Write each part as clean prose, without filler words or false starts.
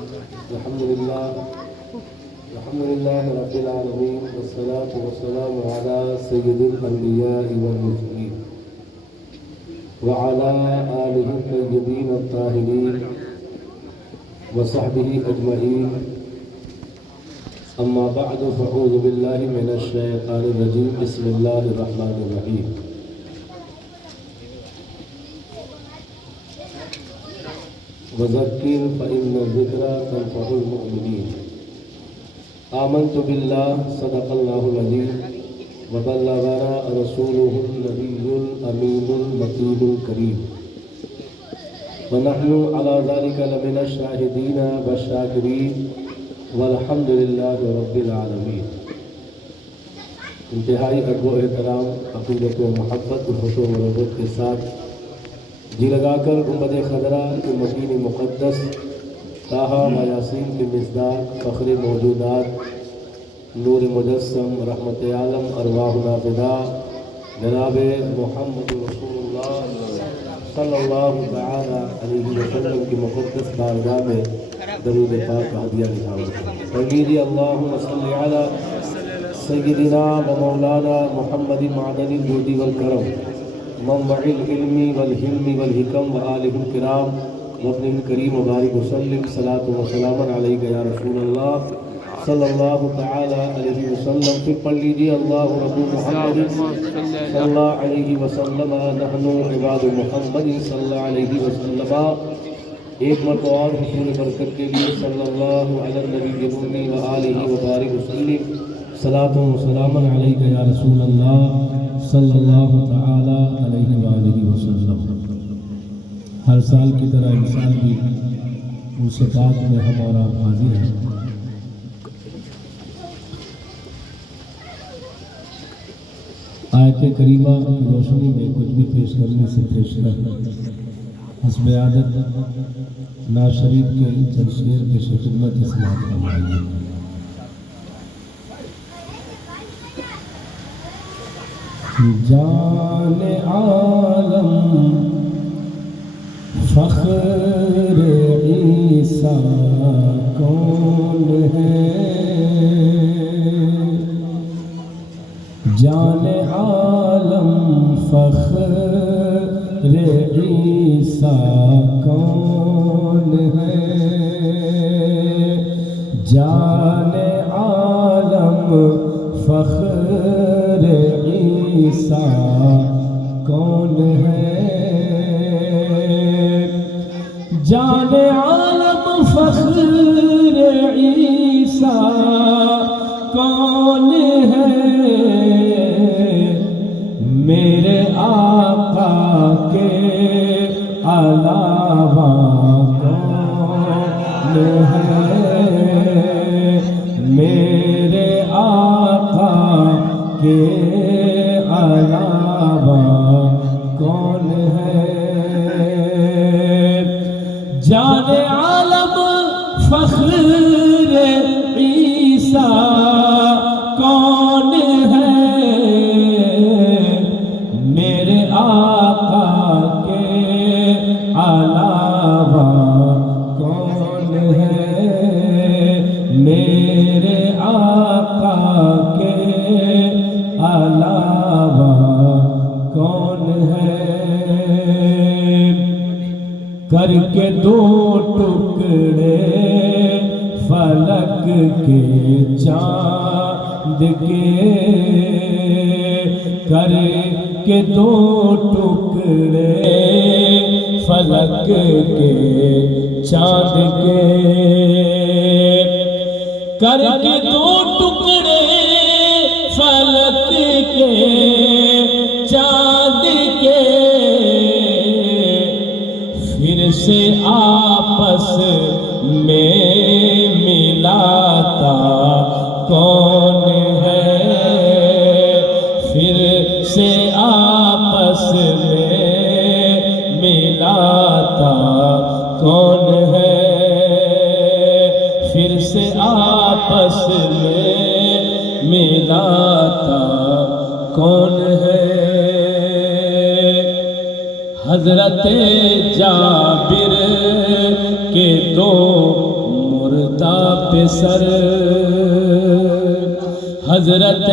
الحمد لله رب العالمين والصلاة والسلام على سيد الأنبياء والمرسلين وعلى آله الطيبين الطاهرين وصحبه أجمعين. أما بعد فأعوذ بالله من الشيطان الرجيم. بسم الله الرحمن الرحيم. وذكر فإن الذكرى تنفع المؤمنين. آمنت بالله صدق الله العظيم وبلغنا رسوله النبي الأمين المكين الكريم ونحن على ذلك لمن الشاهدين والشاكرين والحمد لله رب العالمین. انتہائی ادب و احترام، عقیدت و محبت و خوش و مرغت کے ساتھ جی لگا کر گنبد خضرا کے مکین مقدس طٰہٰ و یاسین کے مصداق فخر موجودات نور مجسم رحمت عالم ارواحنا فدا جناب محمد رسول اللہ صلی اللہ تعالی علیہ وسلم کی مقدس بارگاہ میں درود پاک کا ہدیہ نثار فرمائیے. اللہم صلی علی سیدنا و مولانا محمد معدن الجود والکرم منبع العلم والحلم والحکم وآلہ الکرام وابن الکریم وبارک وسلم. صلاۃ و سلام علیک یا رسول اللہ صلی اللہ تعالی علیہ وسلم. پھر پڑھ لیجیے اللہ رب محمد صلی اللہ علیہ وسلم نحن عباد محمد صلی اللہ علیہ وسلم. ایک مرتبہ اور حصول برکت کے لیے صلی اللہ علی النبی الأمی وآلہ وبارک وسلم. صلاۃ و سلام علیک یا رسول اللہ صلی اللہ تعالی علیہ وآلہ وسلم. ہر سال کی طرح اس سال بھی صفات میں ہمارا حاضر ہے. آیت کریمہ کی روشنی میں کچھ بھی پیش کرنے سے پیش کر حسب عادت ناز شریف کے چند شعر پیش خدمت سماعت فرمائیے. جان عالم فخر عیسیٰ کون ہے؟ جان عالم فخر عیسیٰ کون ہے؟ جان عالم فخر عیسیٰ کون ہے؟ جان عالم فخر عیسیٰ کون ہے؟ میرے آقا کے علاوہ کون ہے؟ میرے آقا کے علاوہ کون ہے؟ جان عالم فخر عیسیٰ کون ہے؟ میرے آقا کے علاوہ کون ہے؟ میرے آقا کے علاوہ کون ہے؟ کر کے دو ٹکڑے فلک کے چاند کے، کر کے دو ٹکڑے فلک کے چاند کے، کر کے دو ٹکڑے فلک کے چاند کے، پھر سے آپس میں ملاتا کون ہے؟ پھر سے آپس میں ملاتا کون ہے؟ پھر سے آپس میں ملاتا کون ہے؟ حضرت جابر کے دو مردہ پہ سر، حضرت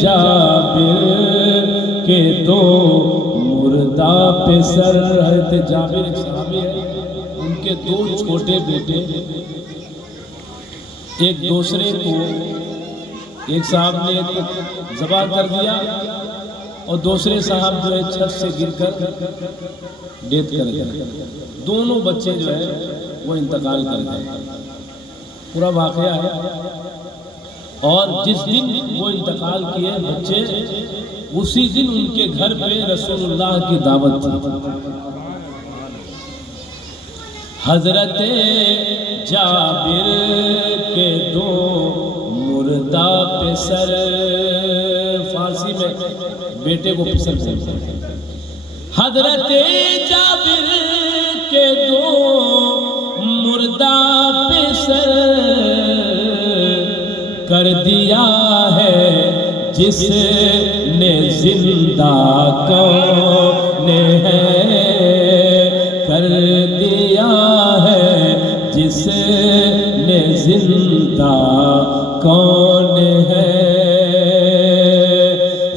جابر کے دو مردہ پہ سر۔ حضرت جابر ایک صحابی ہے، ان کے دو چھوٹے بیٹے ایک دوسرے کو، ایک صاحب نے ایک کو ذبح کر دیا اور دوسرے صاحب جو ہے چھت سے گر کر ڈیتھ کر گئے، دونوں بچے جو ہے وہ انتقال کر گئے۔ پورا واقعہ ہے، اور جس دن وہ انتقال کیے بچے، اسی دن ان کے گھر پہ رسول اللہ کی دعوت تھی۔ حضرت جابر کے دو مردہ پہ سر، فارسی میں بیٹے کو پسر سکتے ہیں۔ حضرت جابر کے دو مردہ پہ سر، کر دیا ہے جس نے زندہ کون ہے، کر دیا ہے جس نے زندہ کون ہے،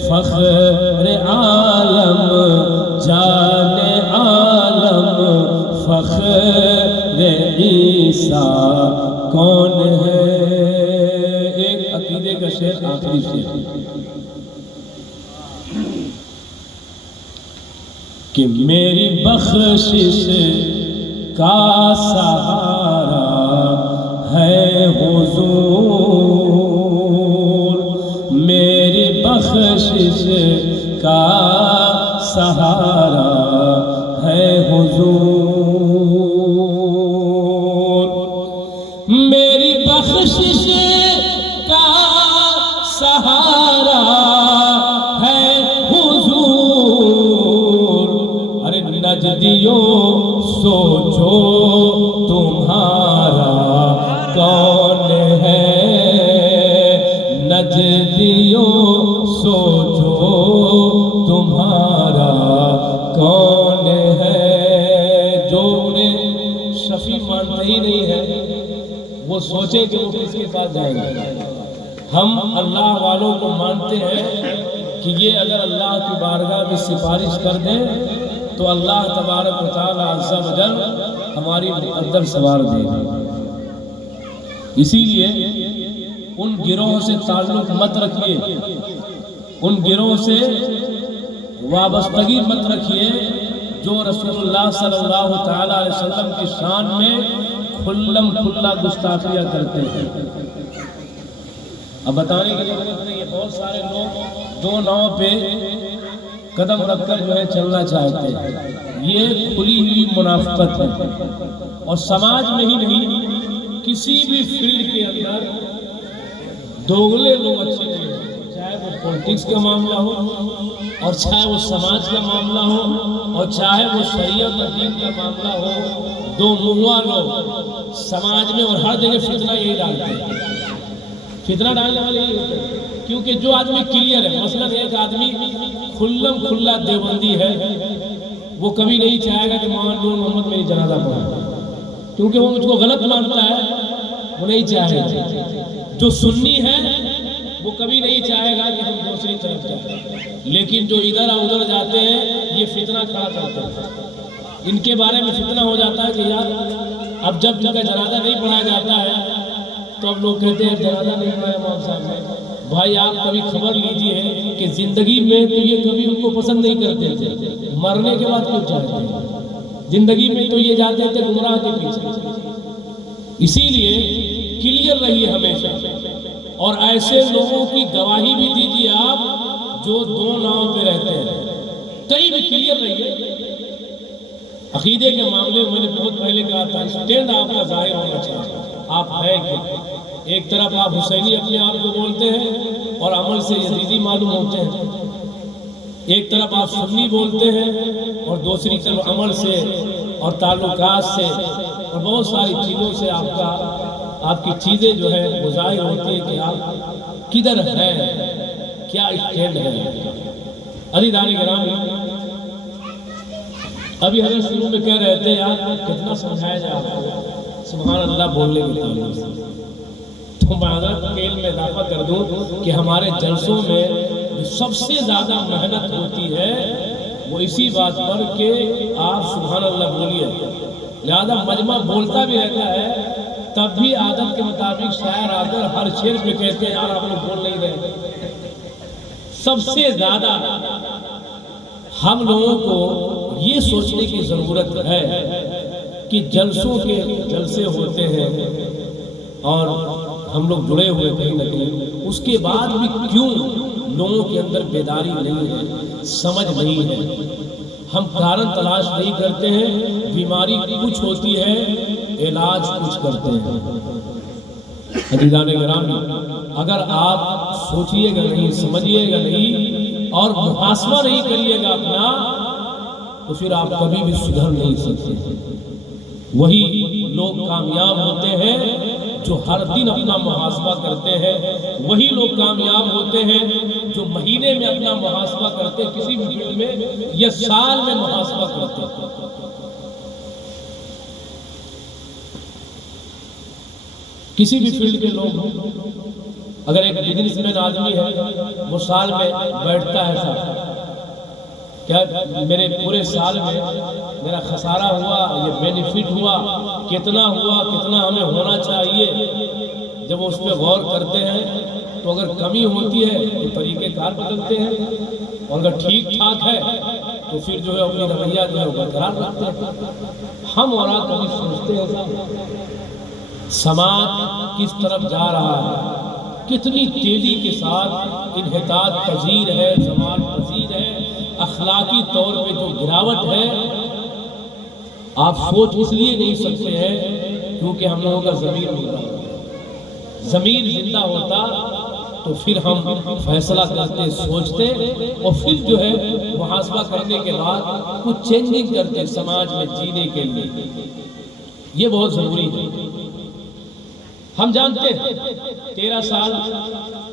فخر عالم جان عالم فخر عیسیٰ کون ہے۔ ایک عقیدے کا شعر، آخری شعر، کہ میری بخشش کا سہارا ہے حضور، میری بخشش کا سہارا ہے حضور، میری بخشش کا سہارا ہے حضور، ارے نجدیوں سوچو تمہارا کون ہے، نجدیوں سوچو تمہارا کون ہے۔ جو انہیں شفیع مانتے ہی نہیں ہے وہ سوچے کہ وہ کس کے پاس جائیں گے۔ ہم اللہ والوں کو مانتے ہیں کہ یہ اگر اللہ کی بارگاہ میں سفارش کر دیں تو اللہ تبارک و تعالی عز و جل ہماری مقدر سوار دے گا۔ اسی لیے ان گروہوں سے تعلق مت رکھیے، ان گروہ سے وابستگی مت رکھیے جو رسول اللہ صلی اللہ تعالی علیہ وسلم کی شان میں کھلم کھلا گستاخیاں کرتے ہیں۔ اب بتانے کی ضرورت نہیں ہے، بہت سارے لوگ دو ناؤں پہ قدم رکھ کر جو ہے چلنا چاہتے ہیں، یہ کھلی ہوئی منافقت ہے۔ اور سماج میں ہی نہیں، کسی بھی فیلڈ کے اندر دوگلے لوگ اچھے نہیں ہیں، چاہے وہ پولیٹکس کا معاملہ ہو، اور چاہے وہ سماج کا معاملہ ہو، اور چاہے وہ شریعت و دین کا معاملہ ہو۔ دو منہواں لوگ سماج میں اور ہر جگہ فتنہ یہی ڈالتے ہیں، فتنہ ڈالنے والے یہی ہوتے ہیں، کیونکہ جو آدمی کلیئر ہے، مثلا ایک آدمی کھلم کھلا دیوبندی ہے، وہ کبھی نہیں چاہے گا کہ مولانا نور محمد میری جنازہ پڑھائے، کیونکہ وہ مجھ کو غلط مانتا ہے، وہ نہیں چاہے گا۔ جو سنی ہے وہ کبھی نہیں چاہے گا کہ ہم دوسری طرف جائیں، لیکن جو ادھر ادھر جاتے ہیں یہ فتنہ کھڑا کرتے ہیں۔ ان کے بارے میں فتنہ ہو جاتا ہے کہ یار اب جب ان کا جنازہ نہیں پڑھایا جاتا ہے تو اب لوگ کہتے ہیں جنازہ نہیں پڑھایا امام صاحب نے۔ بھائی آپ کبھی خبر لیجئے کہ زندگی میں تو یہ کبھی ان کو پسند نہیں کرتے تھے، مرنے کے بعد کیوں چاہتے ہیں؟ زندگی میں تو یہ جاتے تھے گمراہ کے پیچھے۔ اسی لیے کلیئر رہیے ہمیشہ، اور ایسے لوگوں کی گواہی بھی دیجیے آپ جو دو ناؤں پہ رہتے ہیں، کہیں بھی کلیئر رہیے۔ عقیدے کے معاملے میں نے بہت پہلے کہا تھا، اسٹینڈ آپ کا ظاہر ہونا چاہیے، آپ ہیں کہ ایک طرف آپ حسینی اپنے آپ کو بولتے ہیں اور عمل سے یزیدی معلوم ہوتے ہیں، ایک طرف آپ سنی بولتے ہیں اور دوسری طرف عمل سے اور تعلقات سے اور بہت ساری چیزوں سے آپ کی چیزیں جو ہے وہ ظاہر ہوتی ہے کہ آپ کدھر ہیں، کیا اسٹینڈ ہے۔ عزیزان گرامی، ابھی حضرت شروع میں کہہ رہے تھے یار کتنا سمجھایا جائے آپ کو، سبحان اللہ بولنے کے تعلق سے۔ تو معذرت کے علم میں اضافہ کر دوں کہ ہمارے جلسوں میں جو سب سے زیادہ محنت ہوتی ہے وہ اسی بات پر کہ آپ سبحان اللہ بولیے، لہذا مجمع بولتا بھی رہتا ہے، تب بھی عادت کے مطابق شاعر آ کر ہر شعر پہ کہتے ہیں یار آپ لوگ بول نہیں رہے۔ سب سے زیادہ ہم لوگوں کو یہ سوچنے کی ضرورت ہے کہ جلسوں کے جلسے ہوتے ہیں اور ہم لوگ جڑے ہوئے کہیں نہ کہیں، اس کے بعد بھی کیوں لوگوں کے اندر بیداری نہیں ہے، سمجھ نہیں ہے، ہم کارن تلاش نہیں کرتے ہیں، بیماری کچھ ہوتی ہے علاج کچھ کرتے ہیں۔ عزیزان گرامی، اگر آپ سوچیے گا نہیں، سمجھیے گا نہیں اور محاسبہ نہیں کریے گا اپنا، تو پھر آپ کبھی بھی سدھر نہیں سکتے۔ وہی لوگ کامیاب ہوتے ہیں جو ہر دن اپنا محاسبہ کرتے ہیں، وہی لوگ کامیاب ہوتے ہیں جو مہینے میں اپنا محاسبہ کرتے ہیں، کسی بھی فیلڈ میں یا سال میں محاسبہ کرتے ہیں۔ کسی بھی فیلڈ کے لوگ ہوں، اگر ایک بزنس مین آدمی ہے وہ سال میں بیٹھتا ہے صاحب کیا میرے پورے سال میں میرا خسارہ ہوا یہ بینیفٹ ہوا، کتنا ہوا، کتنا ہمیں ہونا چاہیے، جب وہ اس پہ غور کرتے ہیں تو اگر کمی ہوتی ہے تو طریقہ کار بدلتے ہیں، اور اگر ٹھیک ٹھاک ہے تو پھر جو ہے اپنی رویہ جو ہے وہ برقرار رکھتے ہیں۔ ہم اور آپ کبھی سوچتے ہیں سماج کس طرف جا رہا ہے، کتنی تیزی کے ساتھ انحطاط پذیر ہے، زوال پذیر ہے، اخلاقی طور پہ جو گراوٹ ہے، آپ سوچ اس لیے نہیں سکتے ہیں کیونکہ ہم لوگوں کا ضمیر ہوتا ہے۔ ضمیر زندہ ہوتا تو پھر ہم فیصلہ کرتے، سوچتے اور پھر جو ہے محاسبہ کرنے کے بعد کچھ چینجنگ کرتے سماج میں جینے کے لیے۔ یہ بہت ضروری ہے۔ ہم جانتے ہیں 13 سال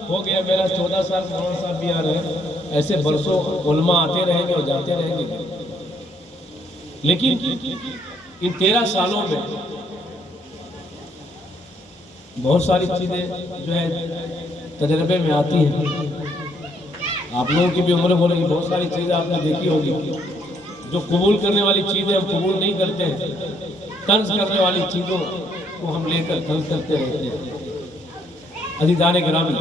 ہو گیا میرا، 14 سال 15 سال بھی آ رہے ہیں، ایسے برسوں علماء آتے رہیں گے اور جاتے رہیں گے، لیکن ان 13 سالوں میں بہت ساری چیزیں جو ہے تجربے میں آتی ہیں۔ آپ لوگوں کی بھی عمر بولے گی، بہت ساری چیزیں آپ نے دیکھی ہوگی، جو قبول کرنے والی چیزیں ہم قبول نہیں کرتے ہیں، طنز کرنے والی چیزوں کو ہم لے کر طنز کرتے رہتے ہیں۔ عزیزان گرامی،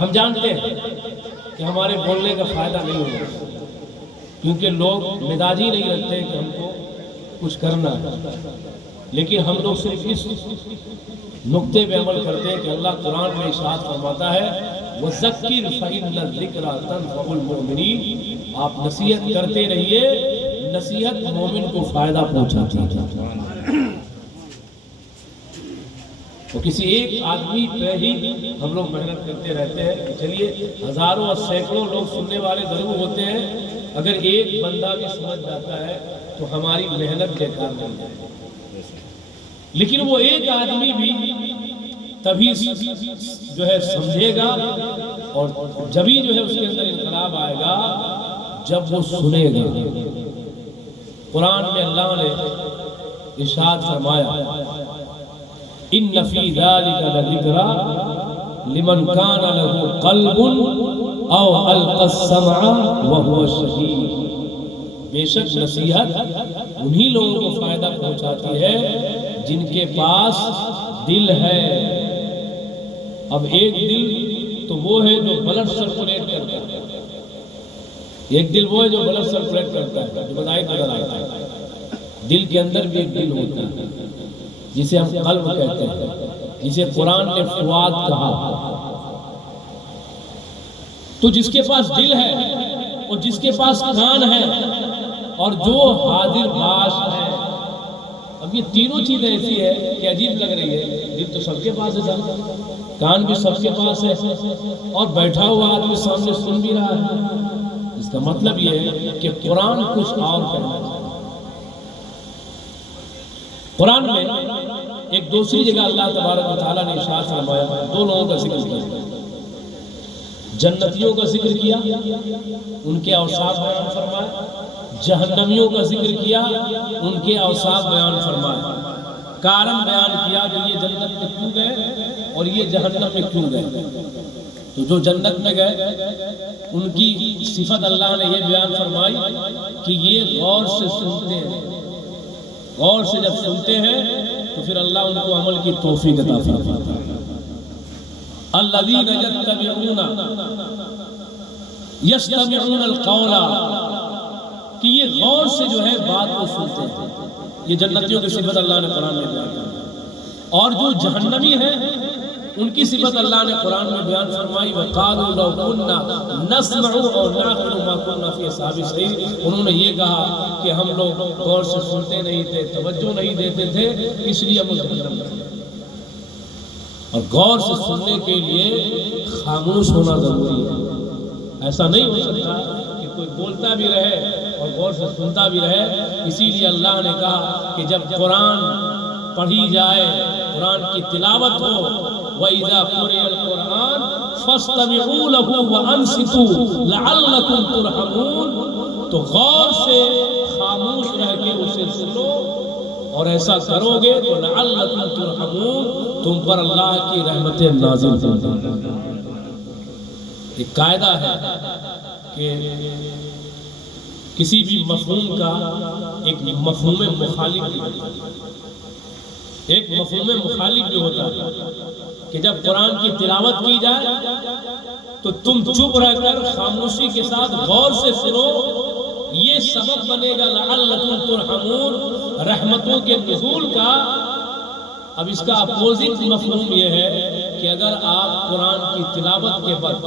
ہم جانتے ہیں کہ ہمارے بولنے کا فائدہ نہیں ہوگا، کیونکہ لوگ مزاج ہی نہیں رکھتے کہ ہم کو کچھ کرنا ہے، لیکن ہم لوگ صرف اس نقطے پہ عمل کرتے ہیں کہ اللہ قرآن میں ارشاد فرماتا ہے وَذَكِّرْ فَإِنَّ الذِّكْرَىٰ تَنفَعُ الْمُؤْمِنِينَ، آپ نصیحت کرتے رہیے، نصیحت مومن کو فائدہ پہنچاتی ہے۔ تو کسی ایک آدمی پہ ہی ہم لوگ محنت کرتے رہتے ہیں کہ چلیے ہزاروں اور سینکڑوں لوگ سننے والے ضرور ہوتے ہیں، اگر ایک بندہ بھی سمجھ جاتا ہے تو ہماری محنت بیکار نہیں ہے۔ لیکن وہ ایک آدمی بھی تبھی جو ہے سمجھے گا اور جبھی جو ہے اس کے اندر انقلاب آئے گا جب وہ سنے گا۔ قرآن میں اللہ نے ارشاد فرمایا ان فی ذلک لذکری لمن کان له قلب او القى السمع وهو شہید، بے شک نصیحت انہی لوگوں کو فائدہ پہنچاتی ہے جن کے پاس دل ہے۔ اب ایک دل تو وہ ہے جو بلڈ سرکولیٹ کرتا ہے، ایک دل وہ ہے جو بلڈ سرکولیٹ کرتا ہے، جو بظاہر نظر آتا ہے۔ دل کے اندر بھی ایک دل ہوتا ہے جسے ہم قلب کہتے ہیں، جسے قرآن نے فؤاد کہا۔ تو جس کے پاس دل ہے اور جس کے پاس کان ہے اور جو حاضر باش ہے، اب یہ تینوں چیزیں ایسی ہے کہ عجیب لگ رہی ہے۔ دل تو سب کے پاس ہے، کان بھی سب کے پاس ہے، اور بیٹھا ہوا آدمی سامنے سن بھی رہا ہے۔ اس کا مطلب یہ ہے کہ قرآن کچھ اور کہنا ہے۔ قرآن میں ایک دوسری جگہ اللہ تبارک و تعالیٰ نے ارشاد فرمایا، دو لوگوں کا ذکر کیا، جنتیوں کا ذکر کیا، ان کے اوصاف بیان فرمایا، جہنمیوں کا ذکر کیا، ان کے اوصاف بیان فرمایا۔ کارن بیان کیا کہ یہ جنت میں کیوں گئے اور یہ جہنم میں کیوں گئے. تو جو جنت میں گئے ان کی صفت اللہ نے یہ بیان فرمائی کہ یہ غور سے سنتے ہیں. غور سے جب سنتے ہیں تو پھر اللہ ان کو عمل کی توفیق عطا فرماتا ہے. الذین یستمعون القول، کہ یہ غور سے جو ہے بات کو سنتے ہیں. یہ جنتیوں کی صفت اللہ نے قرآن میں بیان کی. اور جو جہنمی ہیں ان کی صفت اللہ نے قرآن میں بیان فرمائی. وَقَالُوا لَوْ كُنَّا نَسْمَعُ أَوْ نَعْقِلُ مَا كُنَّا فِي أَصْحَابِ السَّعِيرِ. انہوں نے یہ کہا کہ ہم لوگ غور سے سنتے نہیں تھے، توجہ نہیں دیتے تھے، اس لیے ہم جہنم میں تھے. اور غور سے سننے کے لیے خاموش ہونا ضروری ہے. ایسا نہیں ہو سکتا کہ کوئی بولتا بھی رہے اور غور سے سنتا بھی رہے. اسی لیے اللہ نے کہا کہ جب قرآن پڑھی جائے، قرآن کی تلاوت ہو، وَإِذَا قُرِئَ الْقُرْآنُ فَاسْتَمِعُوا لَهُ وَأَنصِتُوا لَعَلَّكُمْ تُرْحَمُونَ. تو غور سے خاموش رہ کے اسے سنو، اور ایسا کرو گے تو لَعَلَّكُمْ تُرْحَمُونَ، تم پر اللہ کی رحمتیں نازل ہوں گی. ایک قاعدہ ہے کہ کسی بھی مفہوم کا ایک مفہوم مخالف بھی ہوتا ہے. ایک مفہوم مخالف بھی ہوتا ہے کہ جب قرآن کی تلاوت کی جائے تو تم چپ رہ کر خاموشی کے ساتھ غور سے سنو. یہ سبب بنے گا لعلکم ترحمون، رحمتوں کے نزول کا. اب اس کا اپوزٹ مفہوم یہ ہے کہ اگر آپ قرآن کی تلاوت کے وقت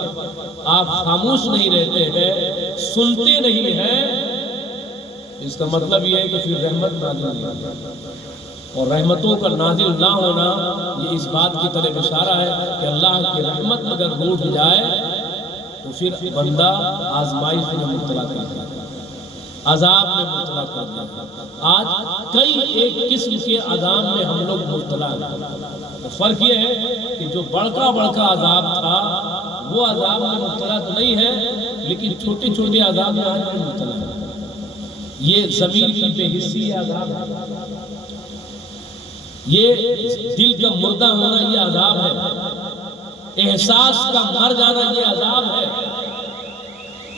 آپ خاموش نہیں رہتے ہیں، سنتے نہیں ہیں، اس کا مطلب یہ ہے کہ پھر رحمت نازل نہیں ہوگی. اور رحمتوں کا نازل نہ ہونا یہ اس بات کی طرف اشارہ ہے کہ اللہ کی رحمت اگر روٹ جائے تو پھر بندہ آزمائش میں مبتلا کر جائے، عذاب میں مبتلا کر جائے. آج کئی ایک قسم کے عذاب میں ہم لوگ مبتلا ہیں. فرق یہ ہے کہ جو بڑکا عذاب تھا وہ عذاب میں مبتلا تو نہیں ہے، لیکن چھوٹے چھوٹے عذاب میں آج بھی مبتلا ہے. یہ ضمیر کی بے حسی عذاب ہے، یہ دل کا مردہ ہونا یہ عذاب ہے، احساس کا مر جانا یہ عذاب ہے،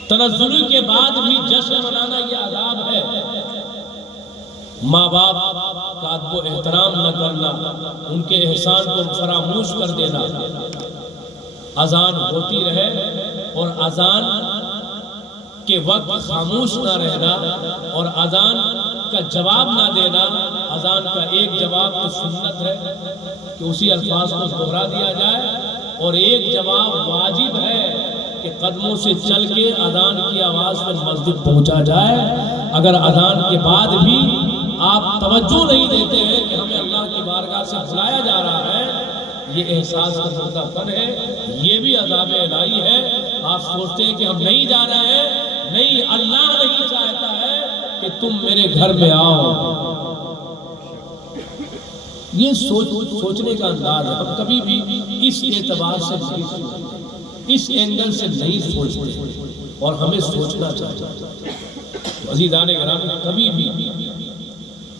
تنزلی کے بعد بھی جشن منانا یہ عذاب ہے، ماں باپ کا ادب و احترام نہ کرنا، ان کے احسان کو فراموش کر دینا، اذان ہوتی رہے اور اذان کے وقت خاموش نہ رہنا اور اذان کا جواب نہ دینا. اذان کا ایک جواب تو سنت ہے کہ اسی الفاظ کو دہرا دیا جائے، اور ایک جواب واجب ہے کہ قدموں سے چل کے اذان کی آواز پر مسجد پہنچا جائے. اگر اذان کے بعد بھی آپ توجہ نہیں دیتے ہیں کہ ہمیں اللہ کی بارگاہ سے بلایا جا رہا ہے، یہ احساس کا مردہ پن ہے، یہ بھی عذاب الہی ہے. آپ سوچتے ہیں کہ ہم نہیں جا رہے ہیں، نہیں، اللہ نہیں چاہتا ہے کہ تم میرے گھر میں آؤ. یہ سوچنے کا انداز ہے. ہم کبھی بھی اس اعتبار سے نہیں سوچتے، اس اینگل سے نہیں سوچتے، اور ہمیں سوچنا چاہیے. عزیزان گرامی، کبھی بھی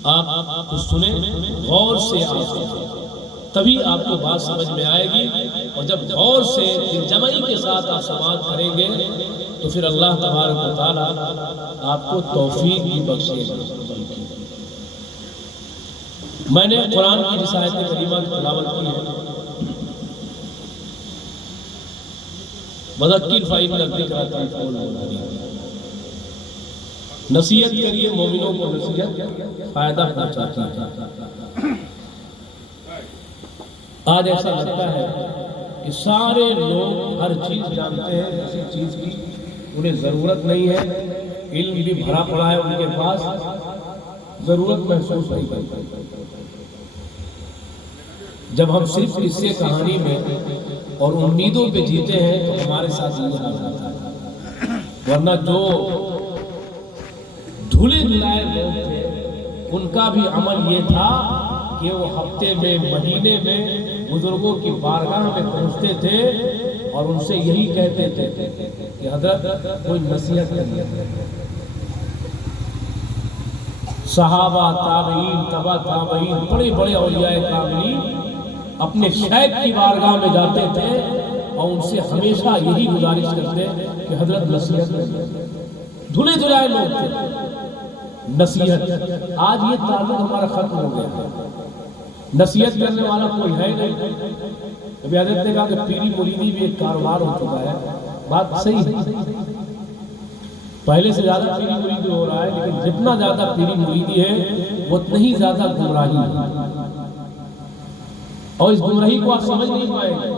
آپ کو سنیں، غور سے آپ تبھی آپ کو بات سمجھ میں آئے گی. اور جب غور سے دل جمعی کے ساتھ آپ سماعت کریں گے تو پھر اللہ تبارک و تعالیٰ آپ کو توفیق بھی بخشے گا. میں نے قرآن کی جس آیت کریمہ کی تلاوت کی ہے، وذکر فإن الذکرى تنفع المؤمنین، نصیحت کریے، مومنوں کو نصیحت فائدہ پہنچاتی ہے. آج ایسا لگتا ہے کہ سارے لوگ ہر چیز جانتے ہیں، کسی چیز کی انہیں ضرورت نہیں ہے، علم بھی بھرا پڑا ہے ان کے پاس، ضرورت محسوس نہیں کرتے. جب ہم صرف قصے کہانی میں اور امیدوں پہ جیتے ہیں تو ہمارے ساتھ یہ حال ہوتا ہے. ورنہ جو دھلے دھلائے لوگ تھے ان کا بھی عمل یہ تھا کہ وہ ہفتے میں، مہینے میں بزرگوں کی بارگاہ میں پہنچتے تھے اور ان سے یہی کہتے تھے کہ حضرت کوئی نصیحت کرنی ہے. صحابہ، تابعین، تبع تابعین، بڑے بڑے اولیاء کاملین اپنے شیخ کی بارگاہ میں جاتے تھے اور ان سے ہمیشہ یہی گزارش کرتے کہ حضرت نصیحت کریں۔ دھلے دھلائے لوگ تھے، نصیحت۔ آج یہ تعلق ہمارا ختم ہو گیا، نصیحت کرنے والا کوئی ہے نہیں۔ ابھی حضرت نے کہا کہ پیری مریدی بھی ایک کاروبار ہو چکا ہے، بات صحیح ہے، پہلے سے زیادہ پیری مریدی ہو رہا ہے، لیکن جتنا زیادہ پیری مریدی ہے اتنا ہی زیادہ گمراہی ہے، اور اس گمراہی کو آپ سمجھ نہیں پائیں گے،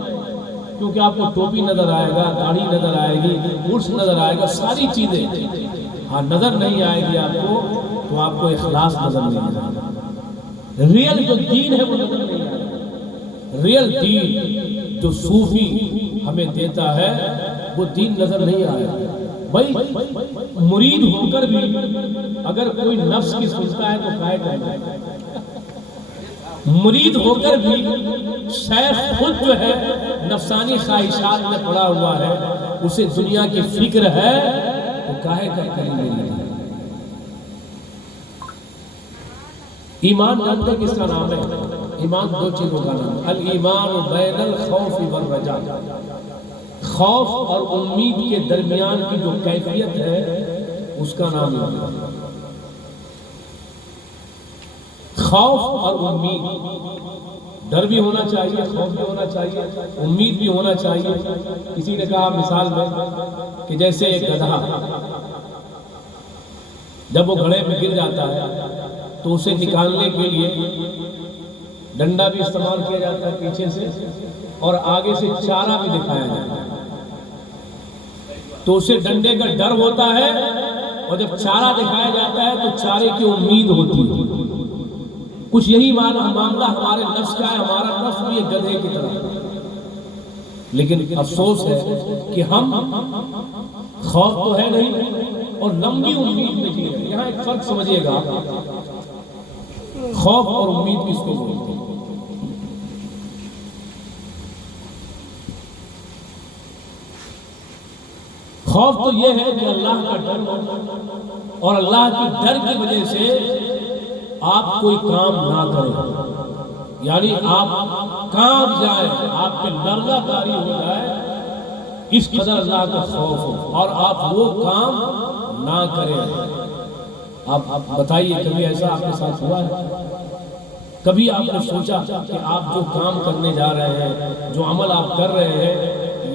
کیونکہ آپ کو ٹوپی نظر آئے گا، داڑھی نظر آئے گی، عرس نظر آئے گا، ساری چیزیں ہاں نظر نہیں آئے گی آپ کو، تو آپ کو اخلاص نظر نہیں آئے گا، ریئل جو دین ہے وہ نظر نہیں آئے گا، ریئل دین جو صوفی ہمیں دیتا ہے وہ دین نظر نہیں آئے گا۔ بھائی مرید ہو کر بھی اگر کوئی نفس کی سنتا ہے تو کائے کرتا ہے، مرید ہو کر بھی شیخ خود جو ہے نفسانی خواہشات میں پڑا ہوا ہے، اسے دنیا کی فکر ہے تو کاہے کا کریں گے۔ ایمان جانتے کس کا نام ہے؟ ایمان دو چیزوں کا نام ہے، الایمان بین الخوف والرجاء، خوف اور امید کے درمیان کی جو کیفیت ہے اس کا نام ہے خوف اور امید۔ ڈر بھی ہونا چاہیے، خوف بھی ہونا چاہیے، امید بھی ہونا چاہیے۔ کسی نے کہا مثال میں کہ جیسے ایک گدھا جب وہ گھڑے میں گر جاتا ہے تو اسے نکالنے کے لیے ڈنڈا بھی استعمال کیا جاتا ہے پیچھے سے، اور آگے سے چارہ بھی دکھایا جاتا ہے، تو اسے ڈنڈے کا ڈر ہوتا ہے، اور جب چارہ دکھایا جاتا ہے تو چارے کی امید ہوتی ہے۔ کچھ یہی معاملہ ہمارے نفس کا ہے، ہمارا نفس بھی ایک گدھے کی طرح ہے، لیکن افسوس ہے کہ ہم خوف تو ہے نہیں اور لمبی امید میں جی رہے ہیں۔ یہاں ایک فرق سمجھیے گا، خوف اور امید کس کو بولتے ہیں؟ خوف تو یہ ہے کہ اللہ کا ڈر ہو، اور اللہ کی ڈر کی وجہ سے آپ کوئی کام نہ کریں، یعنی آپ کام جائیں، آپ پہ لرزہ طاری ہو جائے، اس قدر اللہ کا خوف ہو اور آپ وہ کام نہ کریں۔ آپ بتائیے کبھی ایسا آپ کے ساتھ ہوا ہے؟ کبھی آپ نے سوچا کہ آپ جو کام کرنے جا رہے ہیں، جو عمل آپ کر رہے ہیں،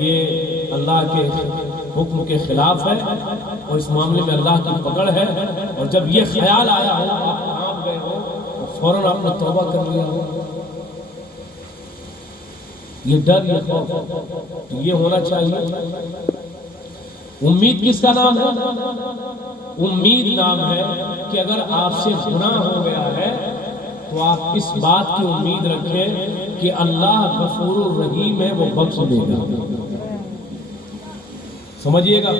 یہ اللہ کے حکم کے خلاف ہے اور اس معاملے میں اللہ کی پکڑ ہے، اور جب یہ خیال آیا ہو، آپ کام گئے ہو، تو فوراً آپ نے توبہ کر لیا ہو؟ یہ ڈر، یہ خوف، یہ ہونا چاہیے۔ امید کس کا نام ہے؟ امید نام ہے کہ اگر آپ سے گناہ ہو گیا ہے تو آپ اس بات کی امید رکھیں کہ اللہ غفور الرحیم ہے، وہ بخش دے گا۔ سمجھیے گا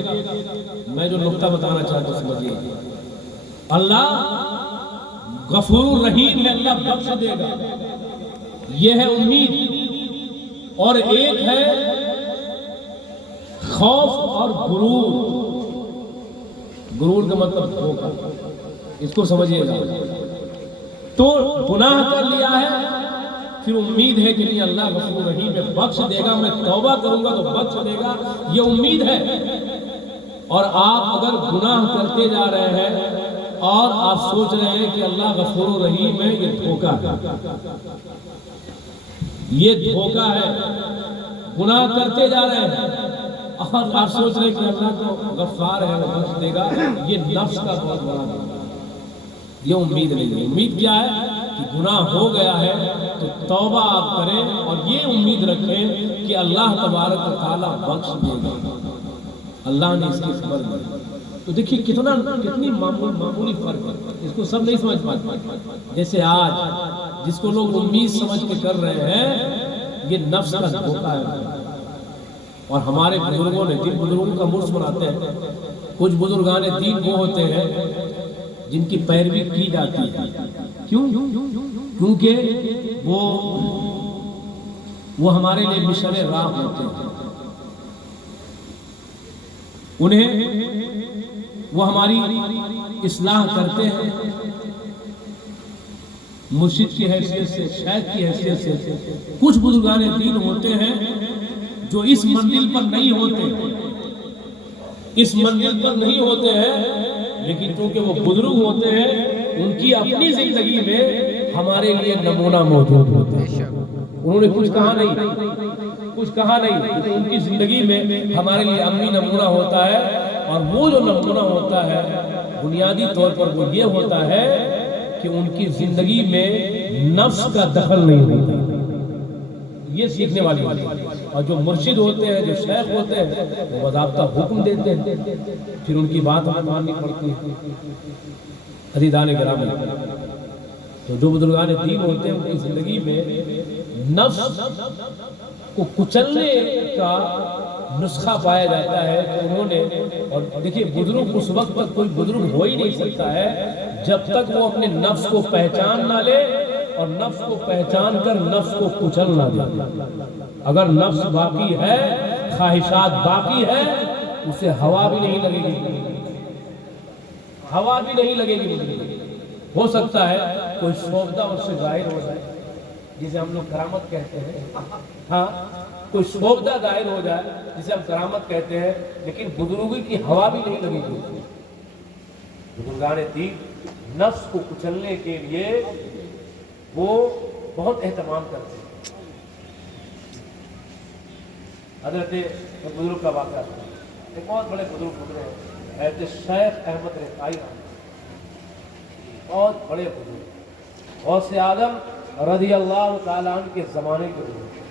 میں جو نقطہ بتانا چاہتا ہوں، سمجھیے گا، اللہ غفور الرحیم ہے، اللہ بخش دے گا، یہ ہے امید۔ اور ایک ہے خوف اور غرور۔ غرور کا مطلب دھوکہ، اس کو سمجھیے گا۔ تو گناہ کر لیا ہے، پھر امید ہے کہ نہیں اللہ غفور رحیم ہے، بخش دے گا، میں توبہ کروں گا تو بخش دے گا، یہ امید ہے۔ اور آپ اگر گناہ کرتے جا رہے ہیں اور آپ سوچ رہے ہیں کہ اللہ غفور رحیم ہے، یہ دھوکہ ہے، یہ دھوکہ ہے۔ گناہ کرتے جا رہے ہیں اور آپ سوچ رہے ہیں کہ اللہ تو غفار ہے، وہ بخش دے گا، یہ نفس کا بہت بڑا دھوکہ ہے، یہ امید نہیں ہے۔ امید کیا ہے کہ گناہ ہو گیا ہے تو توبہ آپ کریں اور یہ امید رکھیں کہ اللہ تبارک و تعالیٰ بخش دے گا، اللہ نے اس کی خبر دی۔ تو دیکھیے کتنی معمولی فرق ہے، اس کو سب نہیں سمجھ پاتے۔ جیسے آج جس کو لوگ امید سمجھ کے کر رہے ہیں، یہ نفس کا دھوکہ ہے۔ اور ہمارے بزرگوں نے، جن بزرگوں کا مرس مناتے ہیں، کچھ بزرگان دین وہ ہوتے ہیں جن کی پیروی کی جاتی ہے۔ کیوں؟ کیونکہ وہ ہمارے لیے مشن راہ ہوتے ہیں، وہ ہماری اصلاح کرتے ہیں، مرشد کی حیثیت سے، شیخ کی حیثیت سے کچھ بزرگان دین ہوتے ہیں جو اس منزل پر نہیں ہوتے، اس منزل پر نہیں ہوتے ہیں، لیکن چونکہ وہ بزرگ ہوتے ہیں ان کی اپنی زندگی میں ہمارے لیے نمونہ موجود ہوتا ہے۔ انہوں نے کچھ کہا نہیں، لیکن ان کی زندگی میں ہمارے لیے اپنی نمونہ ہوتا ہے، اور وہ جو نمونہ ہوتا ہے بنیادی طور پر وہ یہ ہوتا ہے کہ ان کی زندگی میں نفس کا دخل نہیں ہوتا، یہ سیکھنے والی بات ہے۔ اور جو مرشد ہوتے ہیں، جو شیخ ہوتے ہیں، وہ باضابطہ حکم دیتے ہیں، پھر ان کی بات ماننی پڑتی ہے۔ عزیزان گرامی، تو جو بزرگان دین ہوتے ہیں ان کی زندگی میں نفس کو کچلنے کا نسخہ پایا جاتا ہے کہ انہوں نے، اور دیکھیے بزرگ اس وقت تک کوئی بزرگ ہو ہی نہیں سکتا ہے جب تک وہ اپنے نفس کو پہچان نہ لے اور نفس کو پہچان کر نفس کو کچل نہ دے۔ اگر نفس باقی ہے، خواہشات باقی ہے، اسے ہوا بھی نہیں لگے گی، ہوا بھی نہیں لگے گی۔ ہو سکتا ہے کوئی شوبدہ اس سے ظاہر ہو جائے، جسے ہم لوگ کرامت کہتے ہیں، ہاں کوئی شوبدہ ظاہر ہو جائے جسے ہم کرامت کہتے ہیں، لیکن بزرگی کی ہوا بھی نہیں لگے گی۔ بزرگان دین نفس کو کچلنے کے لیے وہ بہت اہتمام کرتے ہیں۔ حضرت بزرگ کا واقعہ ایک بہت بڑے بزرگ گزرے ہیں، حضرت شیخ احمد رفاعی، بہت بڑے بزرگ، غوث اعظم رضی اللہ تعالیٰ عنہ کے زمانے کے بزرگ۔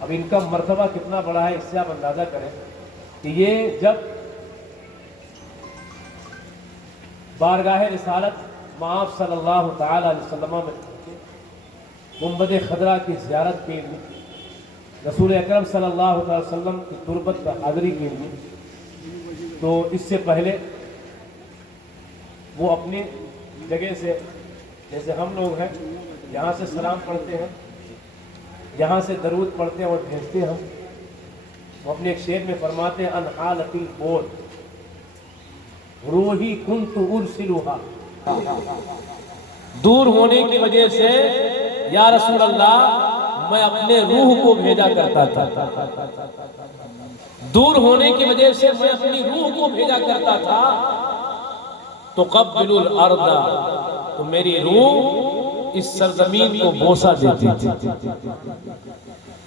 اب ان کا مرتبہ کتنا بڑا ہے اس سے آپ اندازہ کریں کہ یہ جب بارگاہ رسالت مآب صلی اللہ تعالیٰ علیہ وسلم میں گنبد خضرا کی زیارت کے لیے، رسول اکرم صلی اللہ علیہ وسلم کی تربت پر حاضری کے لیے، تو اس سے پہلے وہ اپنی جگہ سے، جیسے ہم لوگ ہیں یہاں سے سلام پڑھتے ہیں، یہاں سے درود پڑھتے ہیں اور بھیجتے ہیں، وہ اپنے ایک شعر میں فرماتے ہیں ان حالت البول روحی کنت ارسلها، دور ہونے کی وجہ سے یا رسول اللہ میں اپنے روح کو بھیجا کرتا تھا، دور ہونے کی وجہ سے میں اپنی روح کو بھیجا کرتا تھا، تو قبل الارض، تو میری روح اس سرزمین کو بوسہ دیتی تھی،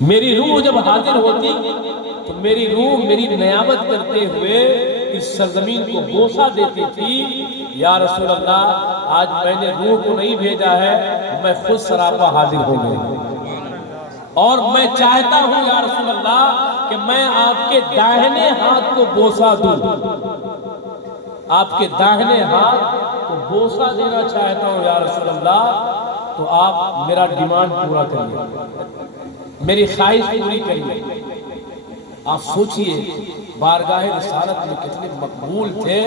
میری روح جب حاضر ہوتی تو میری روح میری نیابت کرتے ہوئے اس سرزمین کو بوسہ دیتی تھی۔ یا رسول اللہ آج میں نے روح کو نہیں بھیجا ہے، میں خود سراپا حاضر ہو گئی، اور میں چاہتا ہوں یا رسول اللہ کہ میں آپ کے داہنے ہاتھ کو بوسہ دوں، آپ کے داہنے ہاتھ کو بوسہ دینا چاہتا ہوں یا رسول اللہ، تو آپ میرا ڈیمانڈ پورا کریے، میری خواہش پوری کریے۔ آپ سوچئے بارگاہ رسالت میں کتنے مقبول تھے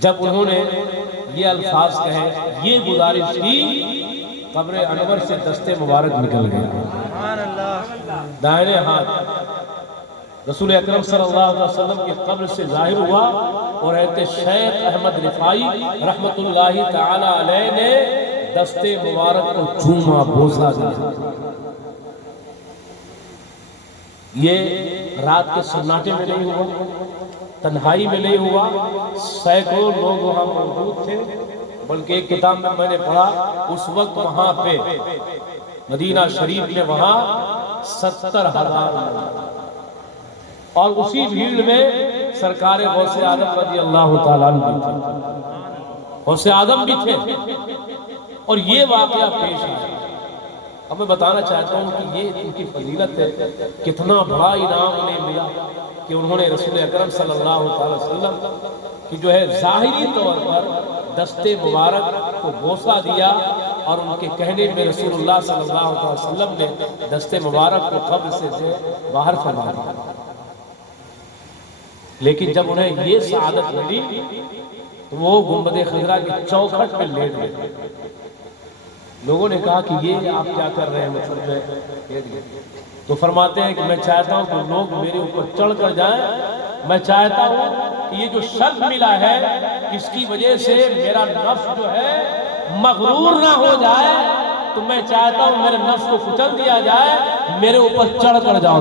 جب انہوں نے یہ الفاظ کہے، یہ گزارش کی، قبر انور سے دستے مبارک نکل گیا، دائنے ہاتھ رسول اکرم صلی اللہ علیہ وسلم کی قبر سے ظاہر ہوا، اور حضرت شیخ احمد رفاعی رحمت اللہ تعالی علیہ نے دستے مبارک کو چوما، بوسہ دیا۔ یہ رات کے سناٹے میں نہیں ہوا، تنہائی میں نہیں ہوا، سینکڑوں لوگ وہاں موجود تھے، بلکہ ایک کتاب میں نے پڑھا اس وقت وہاں پہ مدینہ شریف میں وہاں 70,000 لوگ، اور اسی بھیڑ میں سرکار غوث اعظم رضی اللہ تعالیٰ عنہ بھی تھے، غوث اعظم بھی تھے، اور یہ واقعہ پیش آیا۔ اب میں بتانا چاہتا ہوں کہ یہ ان کی فضیلت ہے، کتنا بڑا انعام انہیں ملا کہ انہوں نے رسول اکرم صلی اللہ علیہ وسلم کی جو ہے ظاہری طور پر دستے مبارک کو بوسہ دیا، اور ان کے کہنے میں رسول اللہ صلی اللہ علیہ وسلم نے دستے مبارک کو قبر سے باہر فرما دیا۔ لیکن جب انہیں یہ سعادت ملی تو وہ گنبد خضرا کی چوکھٹ پہ لیٹ گئے۔ لوگوں نے کہا کہ یہ آپ کیا کر رہے ہیں مطلب، تو فرماتے ہیں کہ میں چاہتا ہوں کہ لوگ میرے اوپر چڑھ کر جائیں، میں چاہتا ہوں کہ یہ جو شرف ملا ہے اس کی وجہ سے میرا نفس جو ہے مغرور نہ ہو جائے، تو میں چاہتا ہوں میرے نفس کو کچل دیا جائے، میرے اوپر چڑھ کر جاؤ۔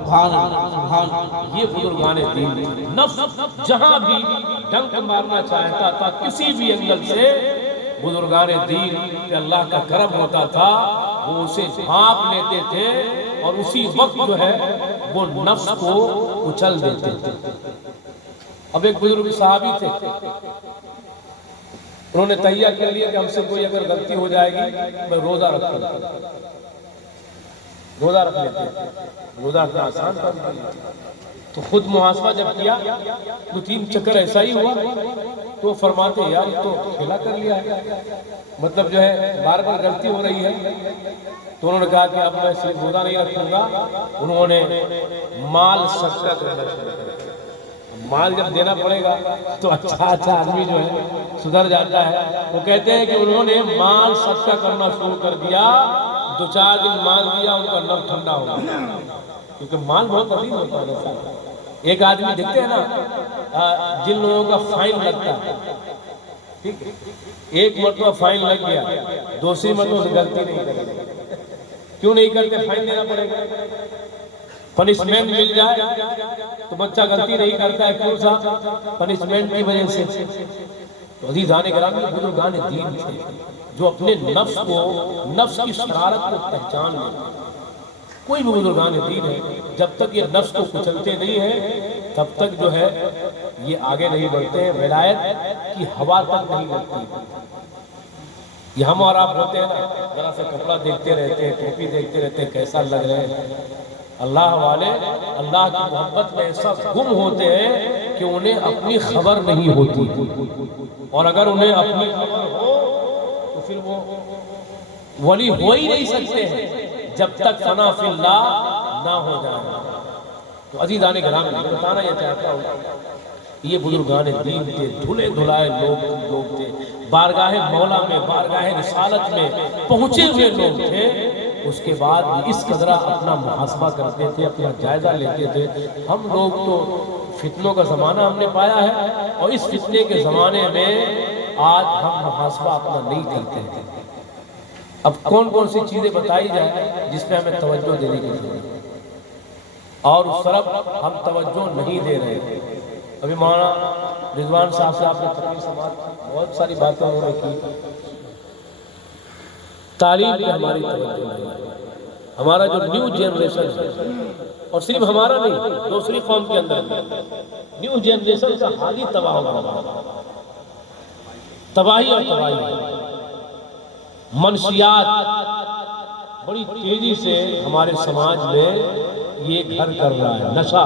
سبحان اللہ، یہ بزرگان دین، نفس جہاں بھی ڈنک مارنا چاہتا تھا کسی بھی انگل سے، بزرگان دین کہ اللہ کا کرم ہوتا تھا، وہ اسے بھانپ لیتے تھے اور اسی وقت جو ہے وہ نفس کو کچل دیتے تھے۔ اب ایک بزرگ صحابی تھے، انہوں نے تہیہ کر لیا کہ ہم سے کوئی اگر غلطی ہو جائے گی میں روزہ رکھوں گا، روزہ رکھ لیتے ہیں، روزہ رکھنا آسان تھا۔ تو خود محاسبہ جب کیا 2-3 چکر ایسا ہی ہوا تو وہ فرماتے یار تو کھیلا کر لیا ہے، مطلب جو ہے بار بار غلطی ہو رہی ہے۔ تو انہوں نے کہا کہ اب میں صرف روزہ نہیں رکھوں گا، انہوں نے مال صدقہ کرنا شروع کیا۔ مال جب دینا پڑے گا تو اچھا آدمی جو ہے سدھر جاتا ہے۔ وہ کہتے ہیں کہ انہوں نے مال صدقہ کرنا شروع کر دیا، 2-4 دن مال دیا، ان کا نفس ٹھنڈا ہو گیا، کیونکہ مال بہت عظیم ہوتا ہے۔ ایک آدمی دیکھتے ہیں نا جن لوگوں کا فائن لگتا ہے، ٹھیک ہے، ایک مرتبہ فائن لگ گیا، دوسری مرتبہ سے غلطی نہیں کرتے۔ کیوں نہیں کرتے؟ فائن دینا پڑے گا، پنشمنٹ مل جائے تو بچہ غلطی نہیں کرتا ہے، کیوں سا؟ پنشمنٹ کی وجہ سے۔ تو عزیزان گرامی، بزرگان دین تھے جو اپنے نفس کو، نفس کی شرارت کو پہچان لے۔ کوئی بھی بزرگان دین ہے جب تک یہ نفس کو کچلتے نہیں ہیں تب تک جو ہے یہ آگے نہیں بڑھتے ہیں، ولایت کی ہوا تک نہیں لگتی۔ یہ ہم اور آپ ہوتے ہیں نا، ذرا سے کپڑا دیکھتے رہتے ہیں، ٹوپی دیکھتے رہتے ہیں کیسا لگ رہے ہیں۔ اللہ والے اللہ کی محبت میں ایسا گم ہوتے ہیں کہ انہیں اپنی خبر نہیں ہوتی، اور اگر انہیں اپنی خبر ہو تو پھر وہ ولی ہو ہی نہیں سکتے ہیں جب تک فنا فی اللہ نہ ہو جائے۔ تو عزیزان گرامی، میں بتانا یہ چاہتا ہوں یہ بزرگان دین تھے، دھلے دھلائے لوگ تھے، بارگاہ مولا میں، بارگاہ رسالت میں پہنچے ہوئے لوگ تھے۔ اس کے بعد اس قدرہ اپنا محاسبہ کرتے تھے، اپنا جائزہ لیتے تھے۔ ہم لوگ تو فتنوں کا زمانہ ہم نے پایا ہے، اور اس فتنے کے زمانے میں آج ہم محاسبہ اپنا نہیں کرتے تھے۔ اب کون سی چیزیں بتائی جائیں جس پہ ہمیں توجہ دینے کی ضرورت ہے، اور اس طرف ہم توجہ نہیں دے رہے ہیں۔ ابھی مولانا رضوان صاحب سے آپ نے تقریر سماعت کی، بہت ساری باتیں انہوں نے کی۔ تعلیم پہ ہماری توجہ نہیں ہے۔ ہمارا جو نیو جنریشن ہے، اور صرف ہمارا نہیں، دوسری قوم کے اندر نیو جنریشن کا حال ہی تباہ ہو رہا، تباہی اور تباہی۔ منشیات بڑی تیزی سے ہمارے سماج میں یہ گھر کر رہا ہے۔ نشہ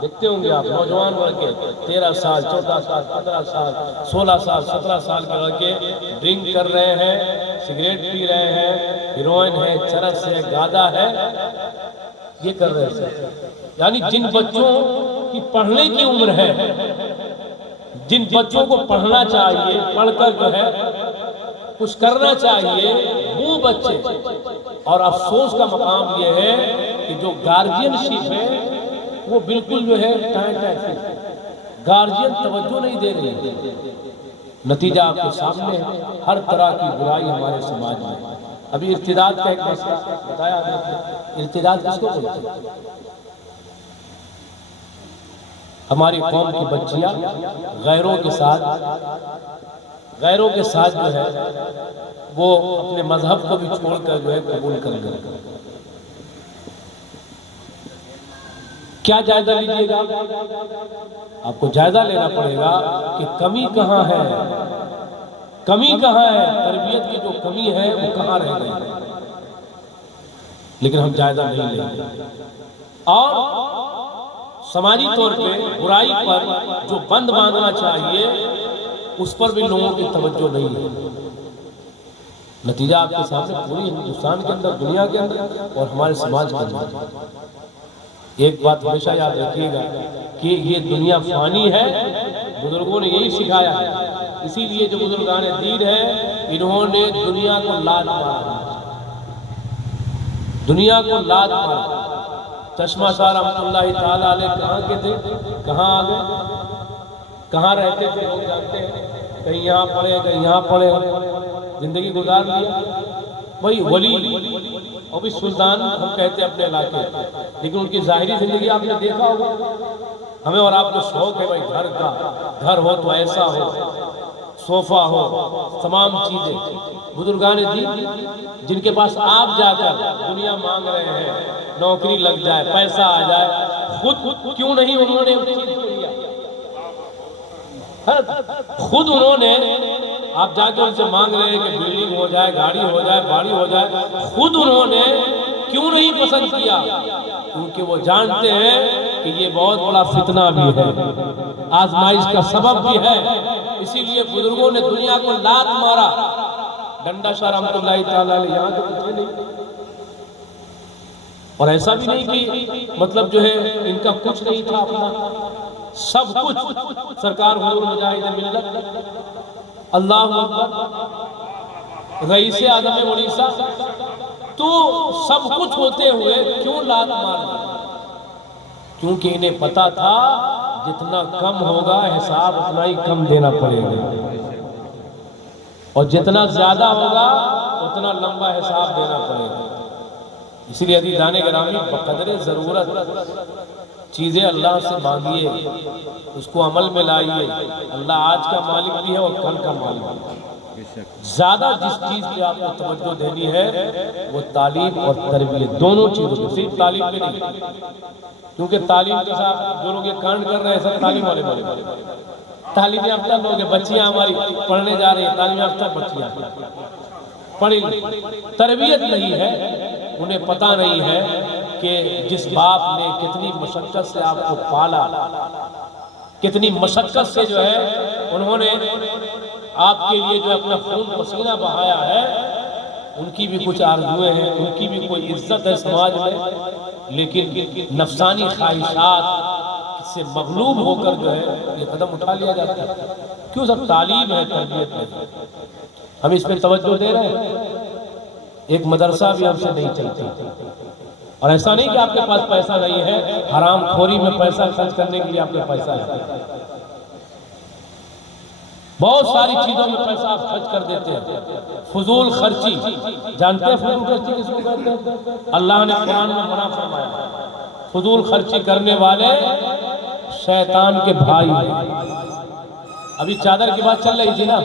دیکھتے ہوں گے آپ، نوجوان لڑکے 13 سال 14 سال 15 سال 16 سال 17 سال کے لڑکے ڈرنک کر رہے ہیں، سگریٹ پی رہے ہیں، ہیروئن ہے، چرس ہے، گادا ہے، یہ کر رہے ہیں۔ یعنی جن بچوں کی پڑھنے کی عمر ہے، جن بچوں کو پڑھنا چاہیے، پڑھ کر جو ہے کچھ کرنا چاہیے، وہ بچے، اور افسوس کا مقام یہ ہے کہ جو گارجین شپ ہے وہ بالکل جو ہے گارجین توجہ نہیں دے رہی ہے۔ نتیجہ آپ کے سامنے ہے، ہر طرح کی برائی ہمارے سماج میں۔ ابھی ارتداد کا ایک مسئلہ بتایا آپ نے، ارتداد کس کو بولتے ہیں؟ ہماری قوم کی بچیاں غیروں کے ساتھ جو ہے وہ اپنے مذہب کو بھی چھوڑ کر جو ہے قبول کر لیں۔ کیا جائزہ لیجئے گا؟ آپ کو جائزہ لینا پڑے گا کہ کمی کہاں ہے، کمی کہاں ہے، تربیت کی جو کمی ہے وہ کہاں رہ گئی۔ لیکن ہم جائزہ نہیں لیں گے، اور سماجی طور پہ برائی پر جو بند باندھنا چاہیے اس پر بھی لوگوں کی توجہ نہیں ہے۔ نتیجہ آپ کے سامنے پوری ہندوستان کے اندر، دنیا کے اندر، اور ہمارے سماج کے اندر۔ ایک بات ہمیشہ یاد رکھیے گا کہ یہ دنیا فانی ہے، بزرگوں نے یہی سکھایا ہے۔ اسی لیے جو بزرگان دین ہیں انہوں نے دنیا کو لات مارا، دنیا کو لات مارا۔ چشمہ شاہ رحمۃ اللہ تعالیٰ علیہ کہاں کے تھے، کہاں آ گئے؟ کہاں رہتے تھے لوگ جانتے ہیں، کہیں یہاں پڑے کہیں یہاں پڑے، زندگی گزار لیا. وہی ولی اور بھی سلطان ہم کہتے ہیں اپنے علاقے، لیکن ان کی ظاہری زندگی آپ نے دیکھا ہوگا. ہمیں اور آپ کو شوق ہے بھائی گھر کا، گھر ہو تو ایسا ہو، صوفہ ہو، تمام چیزیں. بزرگان دین جن کے پاس آپ جا کر دنیا مانگ رہے ہیں، نوکری لگ جائے، پیسہ آ جائے، خود کیوں نہیں انہوں نے اس چیز کو لیا؟ خود انہوں نے، آپ جا کے ان سے مانگ رہے ہیں کہ بلڈنگ ہو جائے، گاڑی ہو جائے، باڑی ہو جائے، خود انہوں نے کیوں نہیں پسند کیا؟ کیونکہ وہ جانتے ہیں کہ یہ بہت بڑا فتنہ بھی ہے، آزمائش کا سبب بھی ہے. اسی لیے بزرگوں نے دنیا کو لات مارا. ڈنڈا شاہ رحمت اللہ تعالیٰ علیہ یہاں تو کچھ نہیں، اور ایسا بھی نہیں کہ مطلب جو ہے ان کا کچھ نہیں تھا، اپنا سب کچھ. سرکار حضور مجاہد ملت، اللہ اکبر، رئیس اعظم اڑیسہ، تو سب کچھ ہوتے ہوئے کیوں لات مارنا؟ کیونکہ انہیں پتا تھا جتنا کم ہوگا حساب اتنا ہی کم دینا پڑے گا، اور جتنا زیادہ ہوگا اتنا لمبا حساب دینا پڑے گا. اسی لیے عزیزان گرامی بقدر ضرورت چیزیں اللہ سے مانگیے، اس کو عمل میں لائیے. اللہ آج کا مالک بھی ہے اور کل کا مالک بھی ہے. زیادہ جس چیز پہ آپ کو توجہ دینی ہے وہ تعلیم اور تربیت، دونوں چیزوں پہ، صرف تعلیم پہ نہیں. کیونکہ تعلیم کے ساتھ جو لوگ یہ کانڈ کر رہے ہیں سب تعلیم والے تعلیم یافتہ لوگ ہیں. بچیاں ہماری پڑھنے جا رہی ہیں، تعلیم یافتہ بچیاں پڑھی، تربیت نہیں ہے. انہیں پتہ نہیں ہے کہ جس باپ نے کتنی مشقت سے آپ کو پالا، کتنی مشقت سے جو ہے انہوں نے آپ کے لیے جو اپنا خون پسینہ بہایا ہے، ان کی بھی کچھ آرزویں ہیں، ان کی بھی کوئی عزت ہے سماج میں، لیکن نفسانی خواہشات سے مغلوب ہو کر جو ہے یہ قدم اٹھا لیا جاتا ہے. کیوں سب تعلیم ہے، تربیت ہے، ہم اس پہ توجہ دے رہے ہیں. ایک مدرسہ بھی ہم سے نہیں چلتا، اور ایسا نہیں کہ آپ کے پاس پیسہ نہیں ہے، حرام خوری میں پیسہ خرچ کرنے کے لیے آپ کے پیسہ ہے. بہت ساری چیزوں میں پیسہ آپ خرچ کر دیتے ہیں. فضول خرچی، جانتے ہیں فضول خرچی کس کو کہتے ہیں؟ اللہ نے قرآن میں منع فرمایا، فضول خرچی کرنے والے شیطان کے بھائی ہیں. ابھی چادر کی بات چل رہی تھی نا،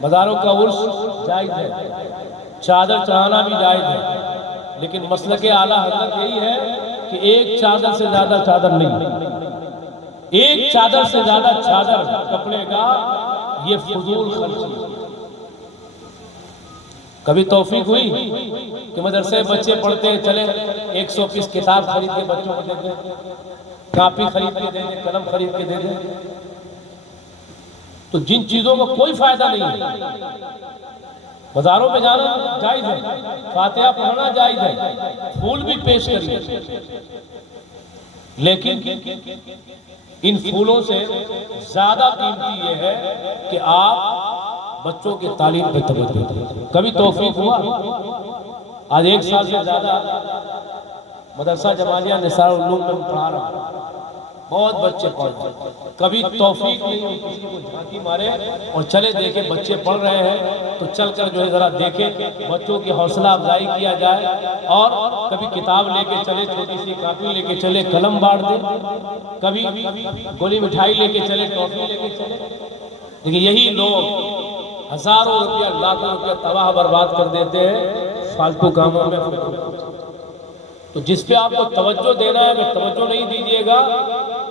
بازاروں کا عرس جائز ہے، چادر چڑھانا بھی جائز ہے، لیکن مسلک اعلیٰ حضرت یہی ہے کہ ایک چادر سے زیادہ چادر نہیں، ایک چادر سے زیادہ چادر کپڑے کا یہ فضول خرچی. کبھی توفیق ہوئی کہ مدرسے بچے پڑھتے ہیں، چلے 100 پیس کتاب خرید کے بچوں کو دے دیں، کاپی خرید کے دے دیں، قلم خرید کے دے دیں. تو جن چیزوں کا کوئی فائدہ نہیں ہے، بازاروں میں جانا جائز ہے، فاتحہ پڑھنا جائز ہے، پھول بھی پیش کریے، لیکن ان پھولوں سے زیادہ قیمتی یہ ہے کہ آپ بچوں کی تعلیم پہ توجہ دیں. کبھی توفیق ہوا؟ آج 1 سال سے زیادہ مدرسہ جمالیہ نثار العلوم میں پڑھا رہا ہوں، بہت بچے پڑھ رہے ہیں. کبھی توفیق نہیں ہوئی کسی کو جھانکی مارے اور چلے دیکھے بچے پڑھ رہے ہیں تو چل کر جو ہے ذرا دیکھیں، بچوں کی حوصلہ افزائی کیا جائے. اور کبھی کتاب لے کے چلے، چھوٹی سی کاپی لے کے چلے، قلم بانٹ دیں، کبھی گولی مٹھائی لے کے چلے، ٹافی لے کے چلے. لیکن یہی لوگ ہزاروں روپیہ، لاکھوں روپیہ تباہ برباد کر دیتے ہیں فالتو کاموں میں. تو جس پہ آپ کو توجہ دینا ہے، اگر توجہ نہیں دیجیے گا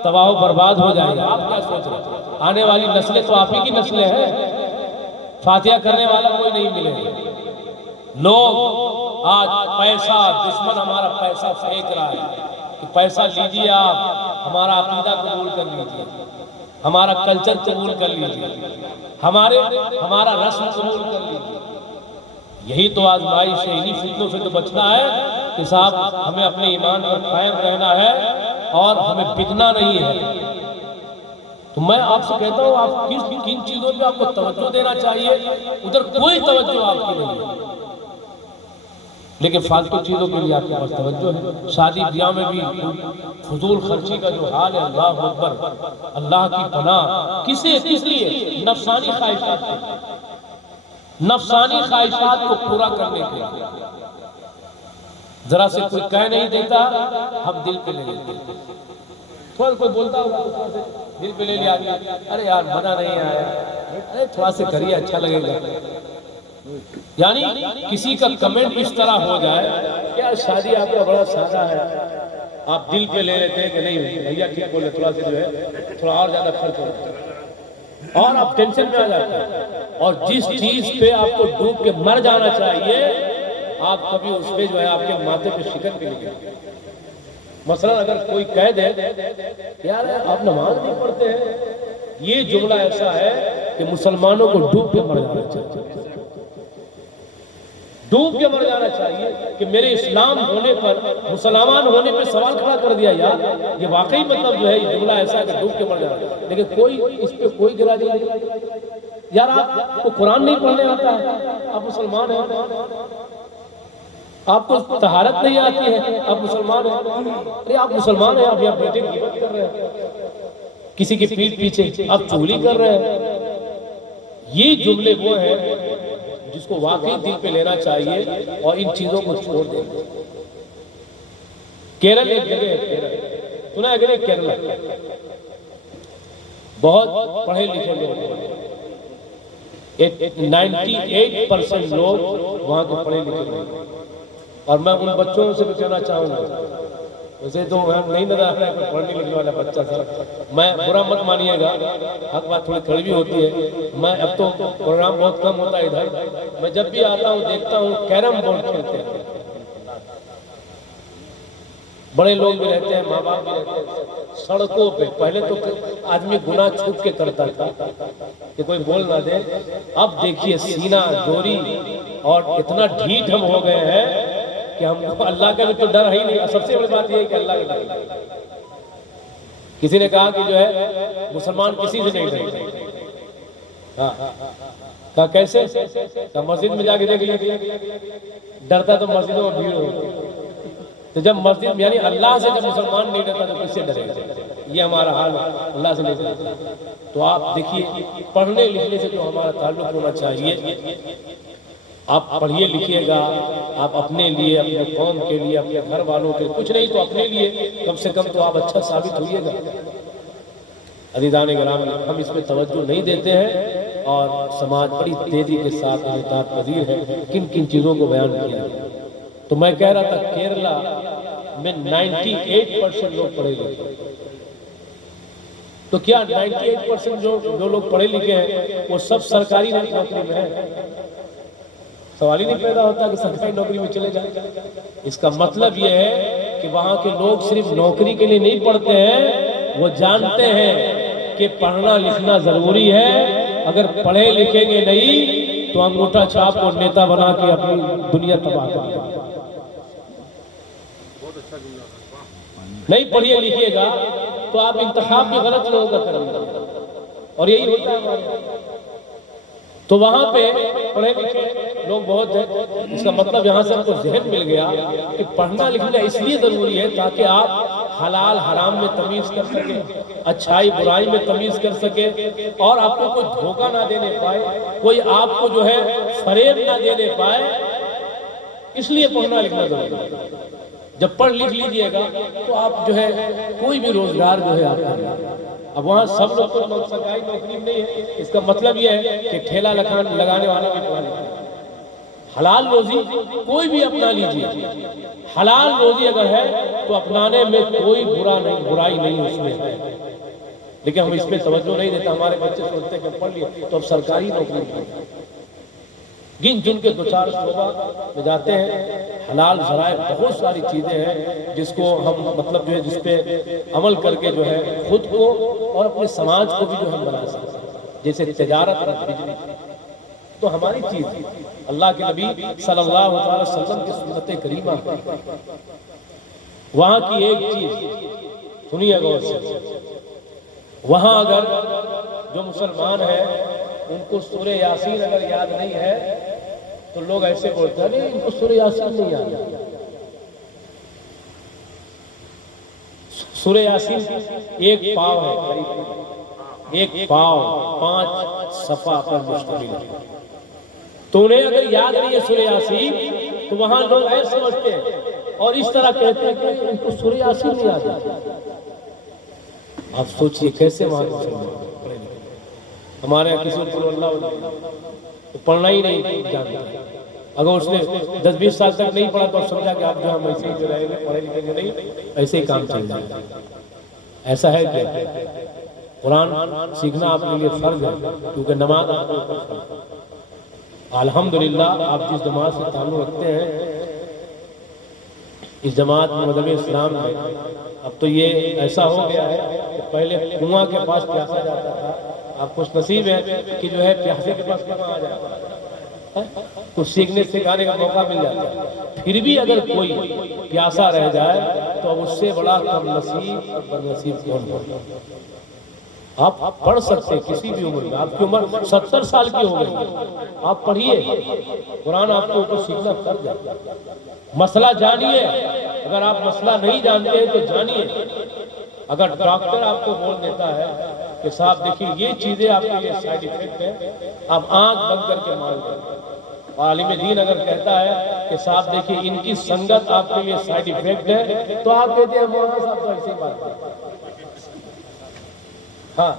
تباہ و برباد ہو جائے گا. آپ کیا سوچ رہے ہیں؟ آنے والی نسلیں تو آپ ہی کی نسلیں ہیں، فاتحہ کرنے والا کوئی نہیں ملے گا. لوگ آج پیسہ، دشمن ہمارا پیسہ پھینک رہا ہے کہ پیسہ لیجیے، آپ ہمارا عقیدہ قبول کر لیجیے، ہمارا کلچر قبول کر لیجیے، ہمارا رسم قبول کر لیجیے. یہی تو آزمائش ہے، انہی فتنوں سے تو بچنا ہے کہ صاحب ہمیں اپنے ایمان پر قائم رہنا ہے اور ہمیں بکنا نہیں ہے. تو میں آپ سے کہتا ہوں، آپ کن چیزوں پہ آپ کو توجہ دینا چاہیے، ادھر کوئی توجہ آپ کی نہیں ہے. لیکن فالتو چیزوں کے لیے آپ کے پاس توجہ ہے. شادی بیاہ میں بھی فضول خرچی کا جو حال ہے، اللہ اکبر، اللہ کی پناہ. کس لیے؟ نفسانی خواہشات کے، نفسانی خواہشات کو پورا کرنے کے لیے. ذرا سے کوئی کہہ نہیں دیتا، ہم دل پہ لے لیتے ہیں. تھوڑا کوئی بولتا ہوگا دل پہ لے لیا، ارے یار منع نہیں آیا، ارے تھوڑا سے کریے اچھا لگے گا. یعنی کسی کا کمنٹ اس طرح ہو جائے کہ یار شادی آپ کا بڑا سادہ ہے، آپ دل پہ لے لیتے ہیں کہ نہیں بھیا ٹھیک بولے، تھوڑا سے جو ہے تھوڑا اور زیادہ خرچ ہو جاتا ہے اور آپ ٹینشن میں آ جاتے ہیں. اور جس چیز پہ آپ کو ڈوب کے مر جانا چاہیے، آپ کبھی اس پہ جو ہے آپ کے ماتھے پہ شکن بھی نہیں. مثلا اگر کوئی کہہ دے یار آپ نماز نہیں پڑھتے ہیں، یہ جملہ ایسا ہے کہ مسلمانوں کو ڈوب کے مر جانا چاہیے. ڈوب کے مر جانا چاہیے کہ میرے اسلام ہونے پر، مسلمان ہونے پہ سوال کھڑا کر دیا. یار یہ واقعی مطلب جو ہے یہ جملہ ایسا ہے کہ ڈوب کے مر جانا. لیکن کوئی اس پہ کوئی گرا نہیں. یار آپ کو قرآن نہیں پڑھنے آتا ہے، آپ مسلمان ہیں. آپ کو طہارت نہیں آتی ہے، آپ مسلمان ہیں. ارے آپ مسلمان ہیں، آپ یہاں بیٹے کی غیبت کر رہے ہیں، کسی کی پیٹھ پیچھے آپ چغلی کر رہے ہیں. یہ جملے وہ ہیں جس کو واقعی دل پہ لینا چاہیے اور ان چیزوں کو چھوڑ دیں. کیرل ایک جگہ ہے، کیرل سنا ہے کہ نہیں؟ کیرل بہت پڑھے لکھے لوگ ہیں، 98% لوگ وہاں کے پڑھے لکھے لوگ. اور میں ان بچوں سے بھی کہنا چاہوں گا، ویسے تو نہیں نظر آ رہا ہے کوئی پڑھنے لکھنے والا بچہ تھا. میں برا مت مانیے گا، حق بات تھوڑی کڑوی ہوتی ہے. میں اب تو پروگرام بہت کم ہوتا ہے ادھر، میں جب بھی آتا ہوں دیکھتا ہوں کیرم بورڈ کھیلتے ہیں. بڑے لوگ بھی رہتے ہیں، ماں باپ بھی رہتے ہیں سڑکوں پہ. پہلے تو آدمی گناہ چھپ کے کرتا تھا کہ کوئی بول نہ دے. اب دیکھیے سینہ گوری اور اتنا ڈھیٹ ہم ہو گئے ہیں کہ ہم کو اللہ کا بھی تو ڈر ہے ہی نہیں. سب سے بڑی بات یہ ہے کہ اللہ کا ڈر. کسی نے کہا کہ جو ہے مسلمان کسی سے نہیں ڈرتے. کہا کیسے؟ کہا مسجد میں جا کے دیکھ لیجیے، ڈرتا تو مسجدوں میں بھیڑ ہوتی. تو جب مسجد یعنی اللہ سے جب مسلمان نہیں ڈرتا تو کس سے ڈرے گا؟ یہ ہمارا حال ہے، اللہ سے نہیں ڈرتا. تو آپ دیکھیے پڑھنے لکھنے سے جو ہمارا تعلق ہونا چاہیے، آپ پڑھیے لکھیے گا. آپ اپنے لیے، اپنے قوم کے لیے، اپنے گھر والوں کے کچھ نہیں تو اپنے لیے کم سے کم تو آپ اچھا ثابت ہوئیے گا. عزیزان گرامی، ہم اس پہ توجہ نہیں دیتے ہیں اور سماج بڑی تیزی کے ساتھ انعطاف پذیر ہے. کن کن چیزوں کو بیان کیا ہے. تو میں کہہ رہا تھا کیرلا میں 98% لوگ پڑھے لکھے. تو کیا 98% جو لوگ پڑھے لکھے ہیں وہ سب سرکاری نوکری میں ہیں؟ سوال ہی نہیں پیدا ہوتا کہ سرکاری نوکری میں چلے جائیں. اس کا مطلب یہ ہے کہ وہاں کے لوگ صرف نوکری کے لیے نہیں پڑھتے ہیں، وہ جانتے ہیں کہ پڑھنا لکھنا ضروری ہے. اگر پڑھے لکھیں گے نہیں تو انگوٹھا چھاپ کو نیتا بنا کے اپنی دنیا تباہ کر دیں. نہیں پڑھیے لکھیے گا تو آپ انتخاب بھی غلط لوگوں کا کریں گے اور یہی ہوتا ہے ہمارے. تو وہاں پہ پڑھے لکھے لوگ بہت ہیں. اس کا مطلب یہاں سے ہم کو ذہن مل گیا کہ پڑھنا لکھنا اس لیے ضروری ہے تاکہ آپ حلال حرام میں تمیز کر سکیں، اچھائی برائی میں تمیز کر سکیں اور آپ کو کوئی دھوکہ نہ دینے پائے، کوئی آپ کو جو ہے فریب نہ دینے پائے. اس لیے پڑھنا لکھنا ضروری ہے. جب پڑھ لکھ لیجئے گا تو آپ جو ہے کوئی بھی روزگار جو ہے آپ کریں. اب وہاں سب لوگ تو سرکاری نوکری نہیں ہے. اس کا مطلب یہ ہے کہ ٹھیلا لگانے والا بھی پڑھا لکھا ہے. حلال روزی کوئی بھی اپنا لیجئے. حلال روزی اگر ہے تو اپنانے میں کوئی برائی نہیں اس میں ہے. لیکن ہم اس پہ توجہ نہیں دیتا. ہمارے بچے سوچتے ہیں کہ پڑھ لیے تو اب سرکاری نوکری نہیں. گن جن کے دو چار شعبہ میں جاتے ہیں، حلال ذرائع بہت ساری چیزیں ہیں جس کو ہم مطلب جو ہے جس پہ عمل کر کے جو ہے خود کو اور اپنے سماج کو بھی جو ہم بنا سکتے ہیں. جیسے تجارت اور بجلی تو ہماری چیز اللہ کے نبی صلی اللہ علیہ وسلم کی سنت کریمہ. وہاں کی ایک چیز سنیے غور سے، وہاں اگر جو مسلمان ہے ان کو سورہ یاسین اگر یاد نہیں ہے تو لوگ ایسے بولتے ہیں ان کو سورہ یاسین نہیں آتا. سورہ یاسین ایک پاؤ ہے، ایک پاؤ 5 صفحہ پر مشتمل ہے. تو انہیں اگر یاد نہیں ہے سورہ یاسین تو وہاں لوگ ایسے سمجھتے ہیں اور اس طرح کہتے ہیں کہ ان کو سورہ یاسین نہیں آتا. آپ سوچئے کیسے وہاں ہمارے یہاں کسی کو اللہ پڑھنا ہی نہیں جانتا. اگر اس نے 10-20 سال تک نہیں پڑھا تو سمجھا کہ آپ جو ہم ایسے ہی جو رہے گے پڑھے لکھے نہیں، ایسے ہی کام چل جائے گا. ایسا ہے کہ قرآن سیکھنا آپ کے لیے فرض ہے، کیونکہ نماز آپ کو الحمدللہ آپ جس جماعت سے تعلق رکھتے ہیں، اس جماعت مذہب اسلام میں اب تو یہ ایسا ہو گیا ہے کہ پہلے کنواں کے پاس پیاسا جاتا تھا. آپ خوش نصیب ہے کہ جو ہے پیاسے کے پاس کنواں آ جاتا ہے، کچھ سیکھنے سکھانے کا موقع مل جاتا ہے. پھر بھی اگر کوئی پیاسا رہ جائے تو اب اس سے بڑا کم نصیب اور بد نصیب کون ہوگا. آپ پڑھ سکتے کسی بھی عمر میں، آپ کی عمر 70 سال کی ہو گئی، آپ پڑھیے، قرآن آپ کو اوپر سیکھنا کر جائے. مسئلہ جانیے، اگر آپ مسئلہ نہیں جانتے ہیں تو جانیے. اگر ڈاکٹر آپ کو بول دیتا ہے کہ صاحب دیکھیے یہ چیزیں آپ کے لیے سائیڈ ایفیکٹ ہیں، آپ آنکھ بند کر کے مان لیں. عالم دین اگر کہتا ہے کہ صاحب دیکھیے ان کی سنگت آپ کے لیے سائیڈ ایفیکٹ ہے، تو آپ کہتے ہیں مولانا صاحب تو ایسی بات ہے. ہاں،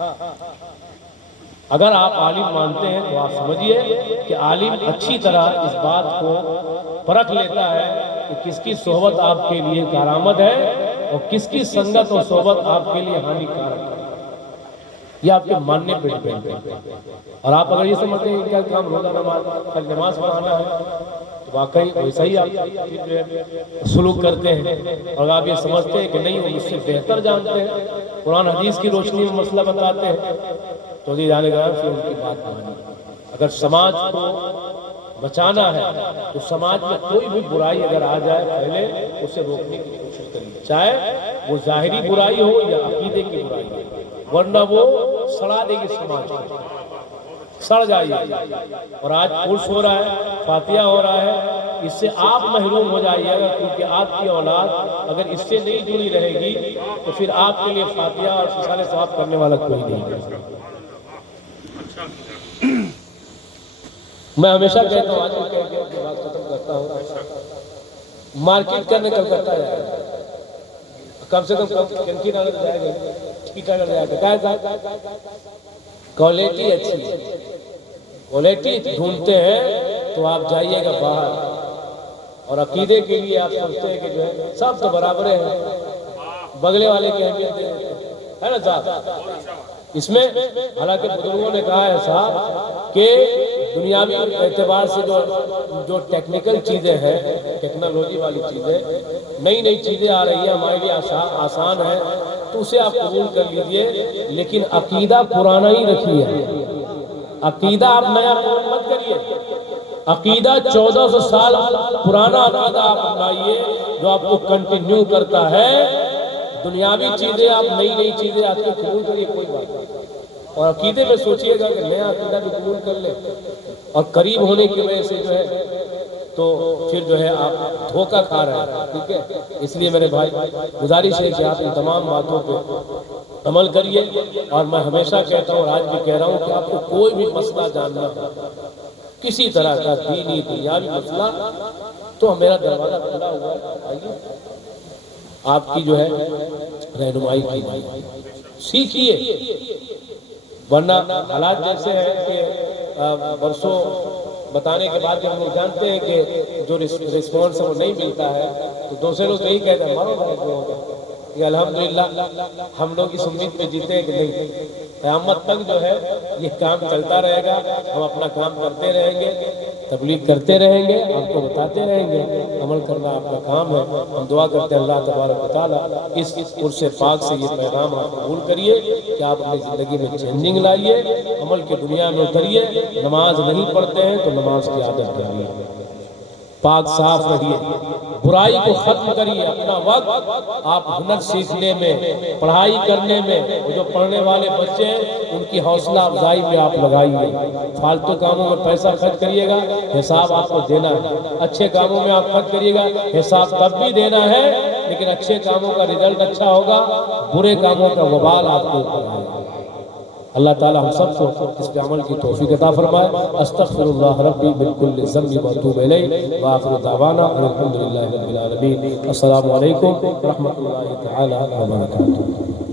اگر آپ عالم مانتے ہیں تو آپ سمجھیے کہ عالم اچھی طرح اس بات کو پرکھ لیتا ہے کہ کس کی صحبت آپ کے لیے کارآمد ہے اور کس کی سنگت اور صحبت آپ کے لیے ہانی کارک ہے. یہ آپ کے ماننے پہ ڈیپینڈ ہے. اور آپ اگر یہ سمجھتے ہیں کہ کیا کام روزہ نماز پڑھانا ہے تو واقعی ویسا ہی آپ سلوک کرتے ہیں. اور آپ یہ سمجھتے ہیں کہ نہیں وہ مجھ سے بہتر جانتے ہیں، قرآن حدیث کی روشنی میں مسئلہ بتاتے ہیں، تو یہ جانے گا پھر ان کی بات مانی. اگر سماج کو بچانا ہے تو سماج میں کوئی بھی برائی اگر آ جائے پہلے اسے روکنے کی کوشش کریں، چاہے وہ ظاہری برائی ہو یا عقیدے کی برائی ہو، ورنہ وہ سڑا دے گی سماج کو، سڑ جائیے. اور آج عرس ہو رہا ہے، فاتحہ ہو رہا ہے، اس سے آپ محروم ہو جائیے گا، کیونکہ آپ کی اولاد اگر اس سے نہیں جڑی رہے گی تو پھر آپ کے لیے فاتحہ اور خصال ثواب کرنے والا کوئی نہیں ہے. میں ہمیشہ کہتا ہوں، آج میں کہہ کے بات ختم کرتا ہوں، مارکیٹ کرنے کلکتہ جائے گا، کم سے کم کنکی نگر جائے گا، ٹھیک نگر جائے گا، کوالٹی اچھی ہے، کوالٹی ڈھونڈتے ہیں تو آپ جائیے گا باہر. اور عقیدے کے لیے آپ سمجھتے ہیں کہ جو ہے سب تو برابر ہیں، بگلے والے کی اہمیت ہے نا صاحب. اس میں حالانکہ بزرگوں نے کہا ہے صاحب کہ دنیاوی اعتبار سے جو ٹیکنیکل چیزیں ہیں، ٹیکنالوجی والی چیزیں، نئی نئی چیزیں آ رہی ہیں ہمارے لیے آسان ہے تو اسے آپ قبول کر لیجئے، لیکن عقیدہ پرانا ہی رکھیے. عقیدہ آپ نیا قبول مت کریے. عقیدہ 1400 سال پرانا عقیدہ آپ اپنائیے جو آپ کو کنٹینیو کرتا ہے. دنیاوی چیزیں آپ نئی چیزیں آپ کو قبول کریے، کوئی بات نہیں. اور عقیدے میں سوچئے گا کہ نیا عقیدہ بھی قبول کر لے، اور قریب ہونے کی وجہ سے جو ہے تو پھر جو ہے آپ دھوکہ کھا رہے ہیں. ٹھیک ہے، اس لیے میرے بھائی گزارش ہے کہ آپ ان تمام باتوں پہ عمل کریے. اور میں ہمیشہ کہتا ہوں اور آج بھی کہہ رہا ہوں کہ آپ کو کوئی بھی مسئلہ جاننا ہو، کسی طرح کا دینی دنیاوی مسئلہ، تو میرا دروازہ کھلا ہوا ہے، آئیے آپ کی جو ہے رہنمائی کی سیکھیے. ورنہ حالات جیسے ہیں کہ برسوں بتانے کے بعد ہم لوگ جانتے ہیں کہ جو رسپانس وہ نہیں ملتا ہے تو دوسرے لوگ یہی کہتے ہیں مارو بھائی جو ہوگا. یہ الحمدللہ ہم لوگ اس امید پہ جیتے ہیں کہ نہیں، قیامت تک جو ہے یہ کام چلتا رہے گا. ہم اپنا کام کرتے رہیں گے، تبلیغ کرتے رہیں گے، آپ کو بتاتے رہیں گے، عمل کرنا آپ کا کام ہے. ہم دعا کرتے ہیں اللہ تبارک و تعالیٰ اس عرس پاک سے یہ پیغام آپ قبول کریے کہ آپ اپنی زندگی میں چینجنگ لائیے، عمل کی دنیا میں اتریے. نماز نہیں پڑھتے ہیں تو نماز کی عادت ڈالیے، پاک صاف رہیے، برائی کو ختم کریے، اپنا وقت آپ ہنر سیکھنے میں، پڑھائی کرنے میں، وہ جو پڑھنے والے بچے ہیں ان کی حوصلہ افزائی میں آپ لگائیے، فالتو کاموں میں پیسہ خرچ کریے گا، حساب آپ کو دینا ہے، اچھے کاموں میں آپ خرچ کریے گا، حساب تب بھی دینا ہے، لیکن اچھے کاموں کا رزلٹ اچھا ہوگا، برے کاموں کا وبال آپ کو اوپر آئے گا۔ اللہ تعالی ہم سب کو اس پہ عمل کی توفیق عطا فرمائے۔ استغفر اللہ ربی من کل ذنب واتوب الیہ، وآخر دعوانا ان الحمد للہ رب العالمین۔ السلام علیکم ورحمۃ اللہ تعالی وبرکاتہ۔